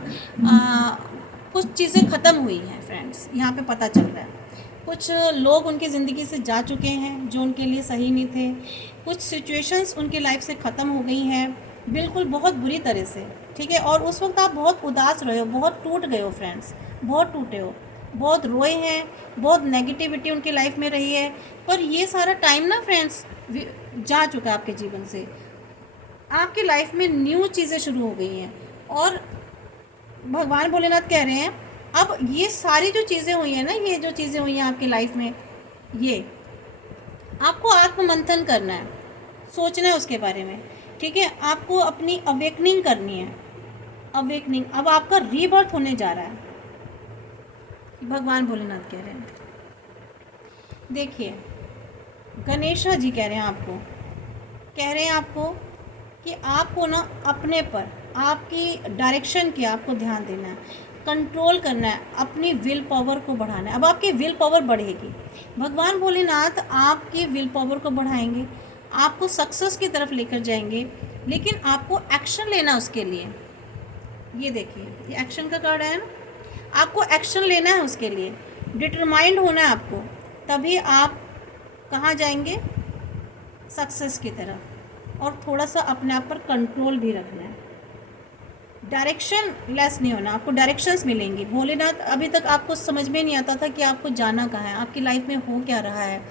कुछ चीज़ें ख़त्म हुई हैं फ्रेंड्स, यहाँ पे पता चल रहा है। कुछ लोग उनकी ज़िंदगी से जा चुके हैं जो उनके लिए सही नहीं थे, कुछ सिचुएशंस उनकी लाइफ से ख़त्म हो गई हैं, बिल्कुल बहुत बुरी तरह से, ठीक है। और उस वक्त आप बहुत उदास रहे हो, बहुत टूट गए हो फ्रेंड्स, बहुत टूटे हो, बहुत रोए हैं, बहुत नेगेटिविटी उनकी लाइफ में रही है। पर ये सारा टाइम ना फ्रेंड्स जा चुका है आपके जीवन से, आपकी लाइफ में न्यू चीज़ें शुरू हो गई हैं। और भगवान भोलेनाथ कह रहे हैं अब ये सारी जो चीज़ें हुई हैं ना, ये जो चीज़ें हुई हैं आपकी लाइफ में, ये आपको आत्म मंथन करना है, सोचना है उसके बारे में, ठीक है। आपको अपनी अवेकनिंग करनी है, अवेकनिंग। अब आपका रीबर्थ होने जा रहा है, भगवान भोलेनाथ कह रहे हैं। देखिए गणेशा जी कह रहे हैं आपको, कह रहे हैं आपको कि आपको ना अपने पर, आपकी डायरेक्शन की आपको ध्यान देना है। कंट्रोल करना है, अपनी विल पावर को बढ़ाना है। अब आपकी विल पावर बढ़ेगी, भगवान भोलेनाथ आपकी विल पावर को बढ़ाएंगे, आपको सक्सेस की तरफ लेकर जाएंगे, लेकिन आपको एक्शन लेना उसके लिए। ये देखिए, ये एक्शन का कार्ड है ना, आपको एक्शन लेना है उसके लिए, डिटरमाइंड होना है आपको, तभी आप कहाँ जाएंगे, सक्सेस की तरफ। और थोड़ा सा अपने आप पर कंट्रोल भी रखना है, डायरेक्शन लेस नहीं होना, आपको डायरेक्शंस मिलेंगी। भोलेनाथ, अभी तक आपको समझ में नहीं आता था कि आपको जाना कहाँ है, आपकी लाइफ में हो क्या रहा है,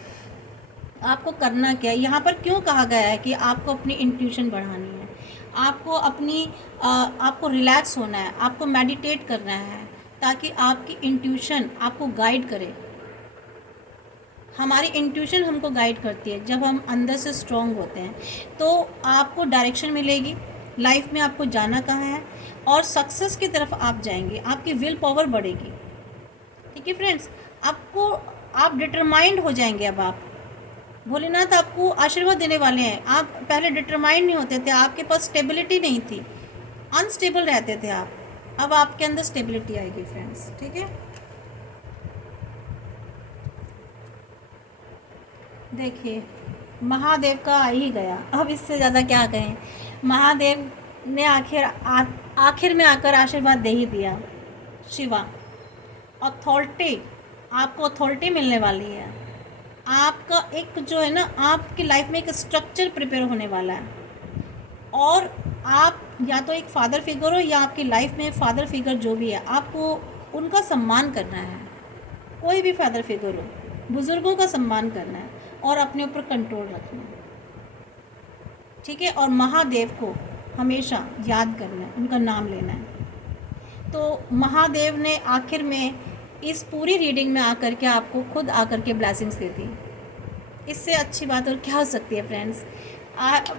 आपको करना क्या है। यहाँ पर क्यों कहा गया है कि आपको अपनी इंट्यूशन बढ़ानी है, आपको रिलैक्स होना है, आपको मेडिटेट करना है, ताकि आपकी इंट्यूशन आपको गाइड करे। हमारी इंट्यूशन हमको गाइड करती है जब हम अंदर से स्ट्रॉन्ग होते हैं, तो आपको डायरेक्शन मिलेगी, लाइफ में आपको जाना कहाँ है, और सक्सेस की तरफ आप जाएंगे, आपकी विल पावर बढ़ेगी। ठीक है फ्रेंड्स, आप डिटरमाइंड हो जाएंगे। अब आप, भोलेनाथ आपको आशीर्वाद देने वाले हैं। आप पहले डिटरमाइंड नहीं होते थे, आपके पास स्टेबिलिटी नहीं थी, अनस्टेबल रहते थे आप, अब आपके अंदर स्टेबिलिटी आएगी फ्रेंड्स। ठीक है, देखिए महादेव का आ ही गया, अब इससे ज़्यादा क्या कहें। महादेव ने आखिर में आकर आशीर्वाद दे ही दिया। शिवा, अथॉरिटी, आपको अथॉरिटी मिलने वाली है। आपका एक जो है ना, आपकी लाइफ में एक स्ट्रक्चर प्रिपेयर होने वाला है, और आप या तो एक फादर फिगर हो, या आपकी लाइफ में फादर फिगर जो भी है, आपको उनका सम्मान करना है। कोई भी फादर फिगर हो, बुज़ुर्गों का सम्मान करना है और अपने ऊपर कंट्रोल रखना है। ठीक है, और महादेव को हमेशा याद करना है, उनका नाम लेना है। तो महादेव ने आखिर में इस पूरी रीडिंग में आकर के आपको खुद आकर के ब्लेसिंग्स देती। इससे अच्छी बात और क्या हो सकती है फ्रेंड्स।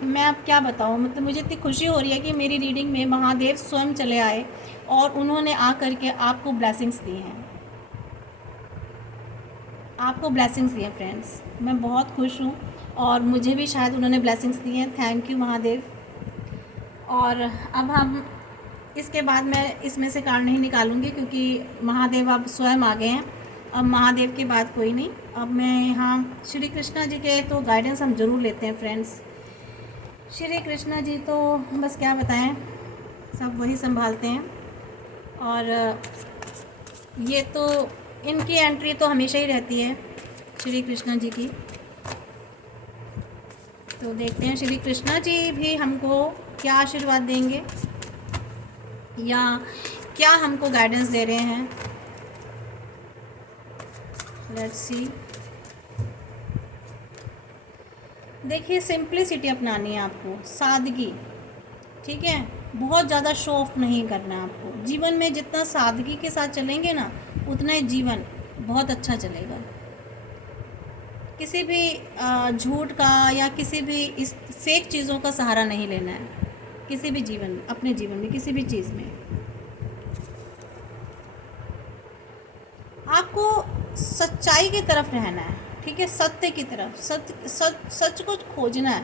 मैं अब क्या बताऊँ, मतलब मुझे इतनी खुशी हो रही है कि मेरी रीडिंग में महादेव स्वयं चले आए और उन्होंने आकर के आपको ब्लेसिंग्स दी हैं, आपको ब्लेसिंग्स दी हैं फ्रेंड्स। मैं बहुत खुश हूँ, और मुझे भी शायद उन्होंने ब्लेसिंग्स दी हैं। Thank you Mahadev. और अब हम इसके बाद मैं इसमें से कार्ड नहीं निकालूंगी, क्योंकि महादेव अब स्वयं आ गए हैं। अब महादेव के बाद कोई नहीं। अब मैं यहाँ श्री कृष्णा जी के तो गाइडेंस हम ज़रूर लेते हैं फ्रेंड्स। श्री कृष्णा जी तो बस क्या बताएं, सब वही संभालते हैं, और ये तो इनकी एंट्री तो हमेशा ही रहती है श्री कृष्णा जी की। तो देखते हैं श्री कृष्णा जी भी हमको क्या आशीर्वाद देंगे, या क्या हमको गाइडेंस दे रहे हैं। Let's see. देखिए, सिंप्लिसिटी अपनानी है आपको, सादगी। ठीक है, बहुत ज़्यादा शो ऑफ नहीं करना है आपको। जीवन में जितना सादगी के साथ चलेंगे ना, उतना ही जीवन बहुत अच्छा चलेगा। किसी भी झूठ का या किसी भी इस फेक चीज़ों का सहारा नहीं लेना है, किसी भी जीवन, अपने जीवन में किसी भी चीज़ में। आपको सच्चाई की तरफ रहना है। ठीक है, सत्य की तरफ, सच को खोजना है,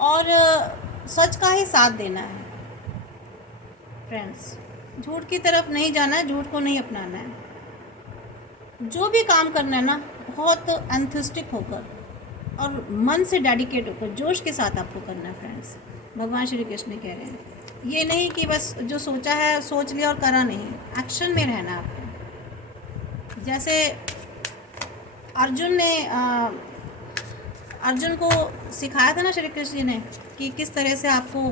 और सच का ही साथ देना है फ्रेंड्स। झूठ की तरफ नहीं जाना है, झूठ को नहीं अपनाना है। जो भी काम करना है ना, बहुत एंथुस्टिक होकर और मन से डेडिकेट होकर, जोश के साथ आपको करना है फ्रेंड्स। भगवान श्री कृष्ण कह रहे हैं, ये नहीं कि बस जो सोचा है सोच लिया और करा नहीं, एक्शन में रहना है आपको। जैसे अर्जुन को सिखाया था ना श्री कृष्ण जी ने, कि किस तरह से आपको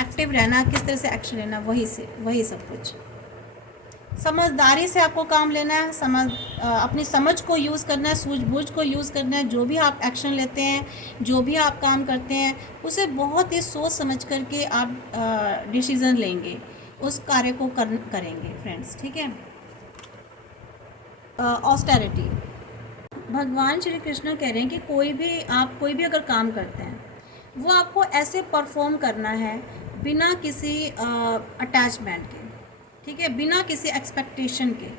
एक्टिव रहना, किस तरह से एक्शन लेना, वही सब कुछ। समझदारी से आपको काम लेना है, अपनी समझ को यूज़ करना है, सूझबूझ को यूज़ करना है। जो भी आप एक्शन लेते हैं, जो भी आप काम करते हैं, उसे बहुत ही सोच समझ करके आप डिसीज़न लेंगे, उस कार्य को करेंगे फ्रेंड्स। ठीक है, ऑस्टेरिटी। भगवान श्री कृष्ण कह रहे हैं कि कोई भी अगर काम करते हैं, वो आपको ऐसे परफॉर्म करना है बिना किसी अटैचमेंट के। ठीक है, बिना किसी एक्सपेक्टेशन के,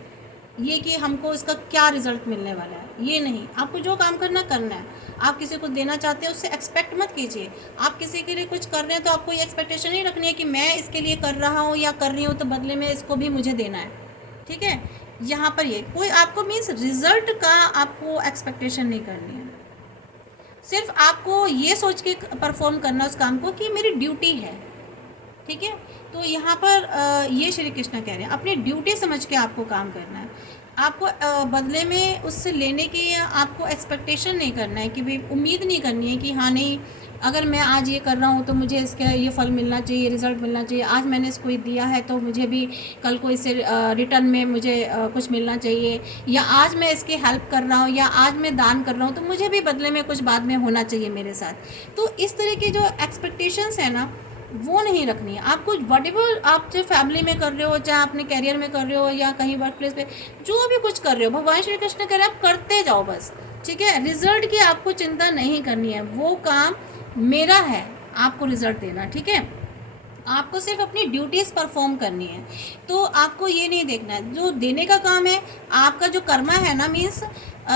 ये कि हमको इसका क्या रिज़ल्ट मिलने वाला है, ये नहीं। आपको जो काम करना है। आप किसी को देना चाहते हैं, उससे एक्सपेक्ट मत कीजिए। आप किसी के लिए कुछ कर रहे हैं तो आपको ये एक्सपेक्टेशन नहीं रखनी है कि मैं इसके लिए कर रहा हूँ या कर रही हूँ तो बदले में इसको भी मुझे देना है। ठीक है, यहाँ पर ये कोई आपको मीन्स रिजल्ट का आपको एक्सपेक्टेशन नहीं करनी है, सिर्फ आपको ये सोच के परफॉर्म करना उस काम को कि मेरी ड्यूटी है। ठीक है, तो यहाँ पर ये श्री कृष्ण कह रहे हैं अपनी ड्यूटी समझ के आपको काम करना है। आपको बदले में उससे लेने की आपको एक्सपेक्टेशन नहीं करना है कि भाई उम्मीद नहीं करनी है कि हाँ नहीं, अगर मैं आज ये कर रहा हूँ तो मुझे इसका ये फल मिलना चाहिए, रिज़ल्ट मिलना चाहिए, आज मैंने इसको दिया है तो मुझे भी कल को इससे रिटर्न में मुझे कुछ मिलना चाहिए, या आज मैं इसकी हेल्प कर रहा हूँ या आज मैं दान कर रहा हूँ तो मुझे भी बदले में कुछ बाद में होना चाहिए मेरे साथ। तो इस तरह की जो एक्सपेक्टेशंस है ना वो नहीं रखनी है आपको। वटेवर आप जो फैमिली में कर रहे हो, चाहे अपने कैरियर में कर रहे हो या कहीं वर्क प्लेस पे जो भी कुछ कर रहे हो, भगवान श्री कृष्ण कह रहे हैं आप करते जाओ बस। ठीक है, रिजल्ट की आपको चिंता नहीं करनी है, वो काम मेरा है आपको रिजल्ट देना। ठीक है, आपको सिर्फ अपनी ड्यूटीज़ परफॉर्म करनी है। तो आपको ये नहीं देखना है जो देने का काम है आपका, जो कर्मा है ना मीन्स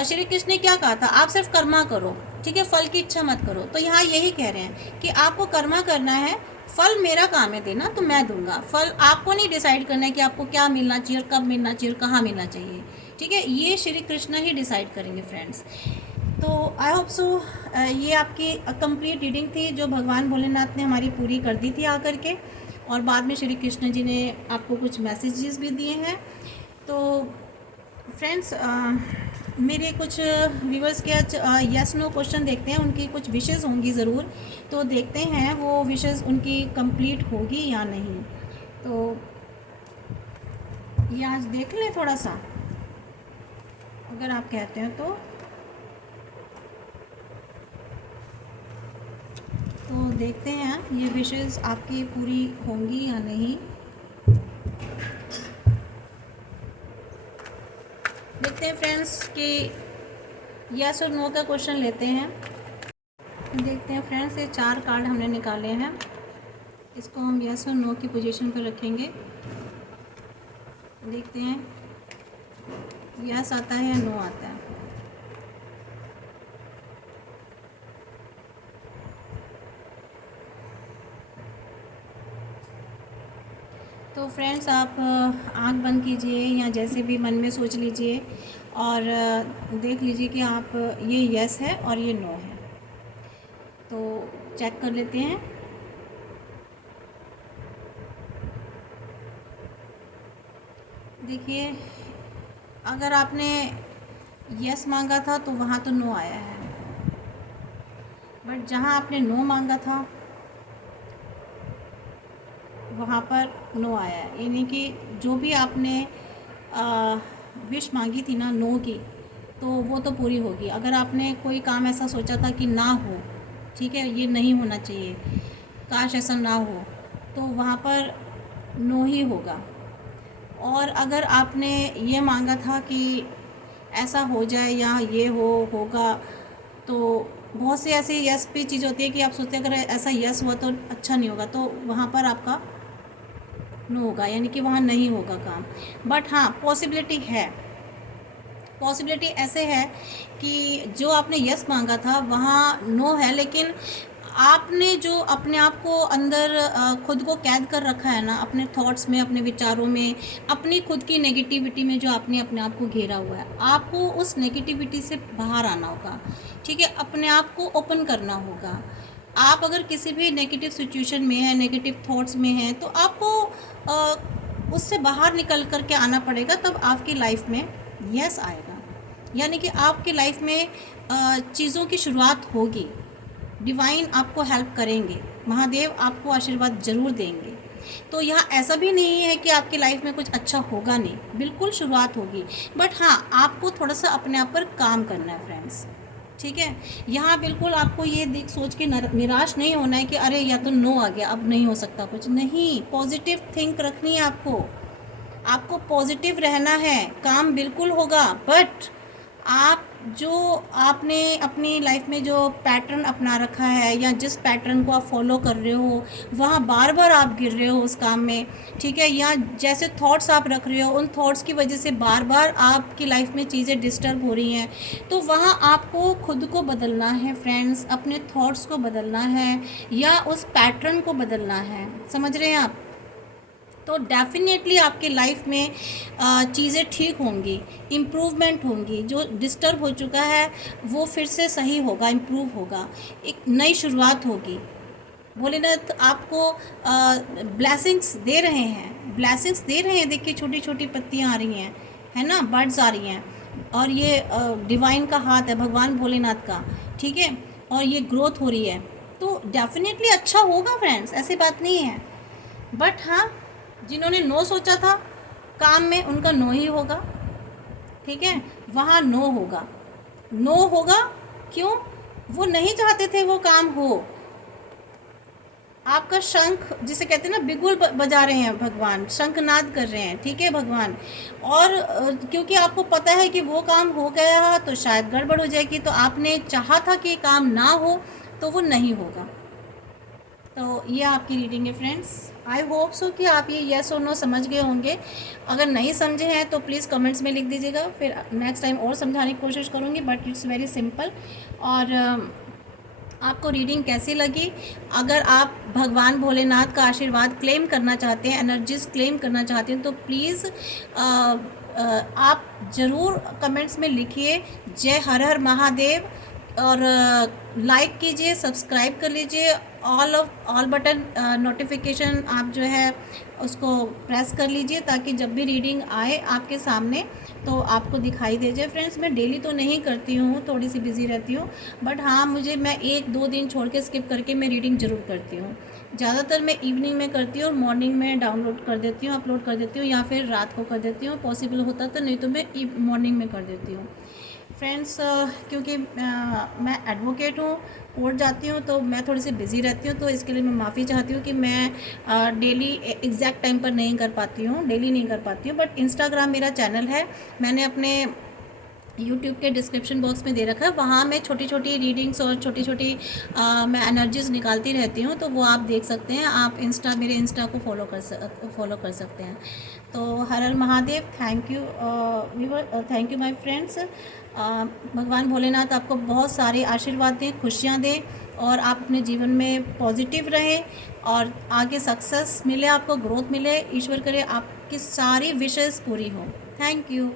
श्री कृष्ण ने क्या कहा था, आप सिर्फ कर्मा करो। ठीक है, फल की इच्छा मत करो। तो यहाँ यही कह रहे हैं कि आपको कर्मा करना है, फल मेरा काम है देना, तो मैं दूंगा। फल आपको नहीं डिसाइड करना है कि आपको क्या मिलना चाहिए और कब मिलना चाहिए और कहाँ मिलना चाहिए। ठीक है, ये श्री कृष्ण ही डिसाइड करेंगे फ्रेंड्स। तो आई होप सो ये आपकी कंप्लीट रीडिंग थी जो भगवान भोलेनाथ ने हमारी पूरी कर दी थी आकर के, और बाद में श्री कृष्ण जी ने आपको कुछ मैसेजेस भी दिए हैं। तो फ्रेंड्स मेरे कुछ व्यूवर्स के यस नो क्वेश्चन देखते हैं, उनकी कुछ विशेज़ होंगी ज़रूर, तो देखते हैं वो विशेज़ उनकी कंप्लीट होगी या नहीं। तो ये आज देख लें थोड़ा सा, अगर आप कहते हैं तो देखते हैं ये विशेज़ आपकी पूरी होंगी या नहीं। देखते हैं फ्रेंड्स कि यस और नो का क्वेश्चन लेते हैं। देखते हैं फ्रेंड्स, ये 4 कार्ड हमने निकाले हैं, इसको हम यस और नो की पोजीशन पर रखेंगे। देखते हैं यस आता है या नो आता है। तो फ्रेंड्स आप आंख बंद कीजिए या जैसे भी मन में सोच लीजिए और देख लीजिए कि आप ये यस है और ये नो है। तो चेक कर लेते हैं। देखिए, अगर आपने यस मांगा था तो वहाँ तो नो आया है, बट जहाँ आपने नो मांगा था वहाँ पर नो आया है। यानी कि जो भी आपने विश मांगी थी ना नो की, तो वो तो पूरी होगी। अगर आपने कोई काम ऐसा सोचा था कि ना हो, ठीक है, ये नहीं होना चाहिए, काश ऐसा ना हो, तो वहाँ पर नो ही होगा। और अगर आपने ये मांगा था कि ऐसा हो जाए या ये होगा, तो बहुत सी ऐसी यस भी चीज़ होती है कि आप सोचते हैं अगर ऐसा यस हुआ तो अच्छा नहीं होगा, तो वहाँ पर आपका नो होगा, यानी कि वहाँ नहीं होगा काम। बट हाँ, पॉसिबिलिटी है, पॉसिबिलिटी ऐसे है कि जो आपने यस मांगा था वहाँ नो है, लेकिन आपने जो अपने आप को अंदर खुद को कैद कर रखा है ना, अपने थॉट्स में, अपने विचारों में, अपनी खुद की नेगेटिविटी में जो आपने अपने आप को घेरा हुआ है, आपको उस नेगेटिविटी से बाहर आना होगा। ठीक है, अपने आप को ओपन करना होगा। आप अगर किसी भी नेगेटिव सिचुएशन में हैं, नेगेटिव थॉट्स में हैं, तो आपको उससे बाहर निकल कर के आना पड़ेगा, तब आपकी लाइफ में यस आएगा। यानी कि आपकी लाइफ में चीज़ों की शुरुआत होगी, डिवाइन आपको हेल्प करेंगे, महादेव आपको आशीर्वाद ज़रूर देंगे। तो यहाँ ऐसा भी नहीं है कि आपकी लाइफ में कुछ अच्छा होगा नहीं, बिल्कुल शुरुआत होगी, बट हाँ आपको थोड़ा सा अपने आप पर काम करना है फ्रेंड्स। ठीक है, यहाँ बिल्कुल आपको ये देख सोच के निराश नहीं होना है कि अरे या तो नो आ गया, अब नहीं हो सकता कुछ नहीं। पॉजिटिव थिंक रखनी है आपको पॉजिटिव रहना है, काम बिल्कुल होगा। बट आप जो आपने अपनी लाइफ में जो पैटर्न अपना रखा है या जिस पैटर्न को आप फॉलो कर रहे हो, वहाँ बार बार आप गिर रहे हो उस काम में, ठीक है, या जैसे थॉट्स आप रख रहे हो, उन थॉट्स की वजह से बार बार आपकी लाइफ में चीज़ें डिस्टर्ब हो रही हैं, तो वहाँ आपको खुद को बदलना है फ्रेंड्स, अपने थॉट्स को बदलना है या उस पैटर्न को बदलना है। समझ रहे हैं आप? तो डेफिनेटली आपकी लाइफ में चीज़ें ठीक होंगी, इम्प्रूवमेंट होंगी। जो डिस्टर्ब हो चुका है वो फिर से सही होगा, इम्प्रूव होगा, एक नई शुरुआत होगी। भोलेनाथ आपको ब्लेसिंग्स दे रहे हैं, ब्लेसिंग्स दे रहे हैं। देखिए छोटी छोटी पत्तियाँ आ रही हैं, है ना, बर्ड्स आ रही हैं, और ये डिवाइन का हाथ है, भगवान भोलेनाथ का, ठीक है। और ये ग्रोथ हो रही है, तो डेफिनेटली अच्छा होगा फ्रेंड्स, ऐसी बात नहीं है। बट हाँ, जिन्होंने नो सोचा था काम में, उनका नो ही होगा, ठीक है। वहाँ नो होगा, नो होगा। क्यों? वो नहीं चाहते थे वो काम हो। आपका शंख, जिसे कहते हैं ना, बिगुल बजा रहे हैं भगवान, शंखनाद कर रहे हैं, ठीक है भगवान। और क्योंकि आपको पता है कि वो काम हो गया तो शायद गड़बड़ हो जाएगी, तो आपने चाहा था कि काम ना हो, तो वो नहीं होगा। तो ये आपकी रीडिंग है फ्रेंड्स। आई होप सो कि आप ये येस और नो समझ गए होंगे। अगर नहीं समझे हैं तो प्लीज़ कमेंट्स में लिख दीजिएगा, फिर नेक्स्ट टाइम और समझाने की कोशिश करूँगी। But it's very simple. और आपको रीडिंग कैसी लगी? अगर आप भगवान भोलेनाथ का आशीर्वाद क्लेम करना चाहते हैं, एनर्जीज क्लेम करना चाहते हैं, तो प्लीज़ आप ज़रूर कमेंट्स में लिखिए जय हर हर महादेव। और लाइक कीजिए, सब्सक्राइब कर लीजिए, ऑल बटन नोटिफिकेशन आप जो है उसको प्रेस कर लीजिए, ताकि जब भी रीडिंग आए आपके सामने तो आपको दिखाई दे जाए। फ्रेंड्स, मैं डेली तो नहीं करती हूँ, थोड़ी सी बिज़ी रहती हूँ, बट हाँ, मैं 1-2 दिन छोड़ के स्किप करके मैं रीडिंग ज़रूर करती हूँ। ज़्यादातर मैं इवनिंग में करती हूँ और मॉर्निंग में डाउनलोड कर देती हूँ, अपलोड कर देती हूँ, या फिर रात को कर देती हूँ, पॉसिबल होता तो, नहीं तो मैं मॉर्निंग में कर देती हूँ। फ्रेंड्स, क्योंकि मैं एडवोकेट हूँ, कोर्ट जाती हूँ, तो मैं थोड़ी सी बिज़ी रहती हूँ, तो इसके लिए मैं माफ़ी चाहती हूँ कि मैं डेली एग्जैक्ट टाइम पर नहीं कर पाती हूँ, डेली नहीं कर पाती हूँ। बट इंस्टाग्राम मेरा चैनल है, मैंने अपने यूट्यूब के डिस्क्रिप्शन बॉक्स में दे रखा है, वहाँ मैं छोटी छोटी रीडिंग्स और छोटी छोटी मैं एनर्जीज निकालती रहती हूँ, तो वो आप देख सकते हैं। आप मेरे इंस्टा को फॉलो कर सकते हैं। तो हर हर Mahadev. Thank you thank you my friends. भगवान भोलेनाथ आपको बहुत सारे आशीर्वाद दें, खुशियाँ दें, और आप अपने जीवन में पॉजिटिव रहें, और आगे सक्सेस मिले, आपको ग्रोथ मिले। ईश्वर करे आपकी सारी विशेज़ पूरी हो। Thank you.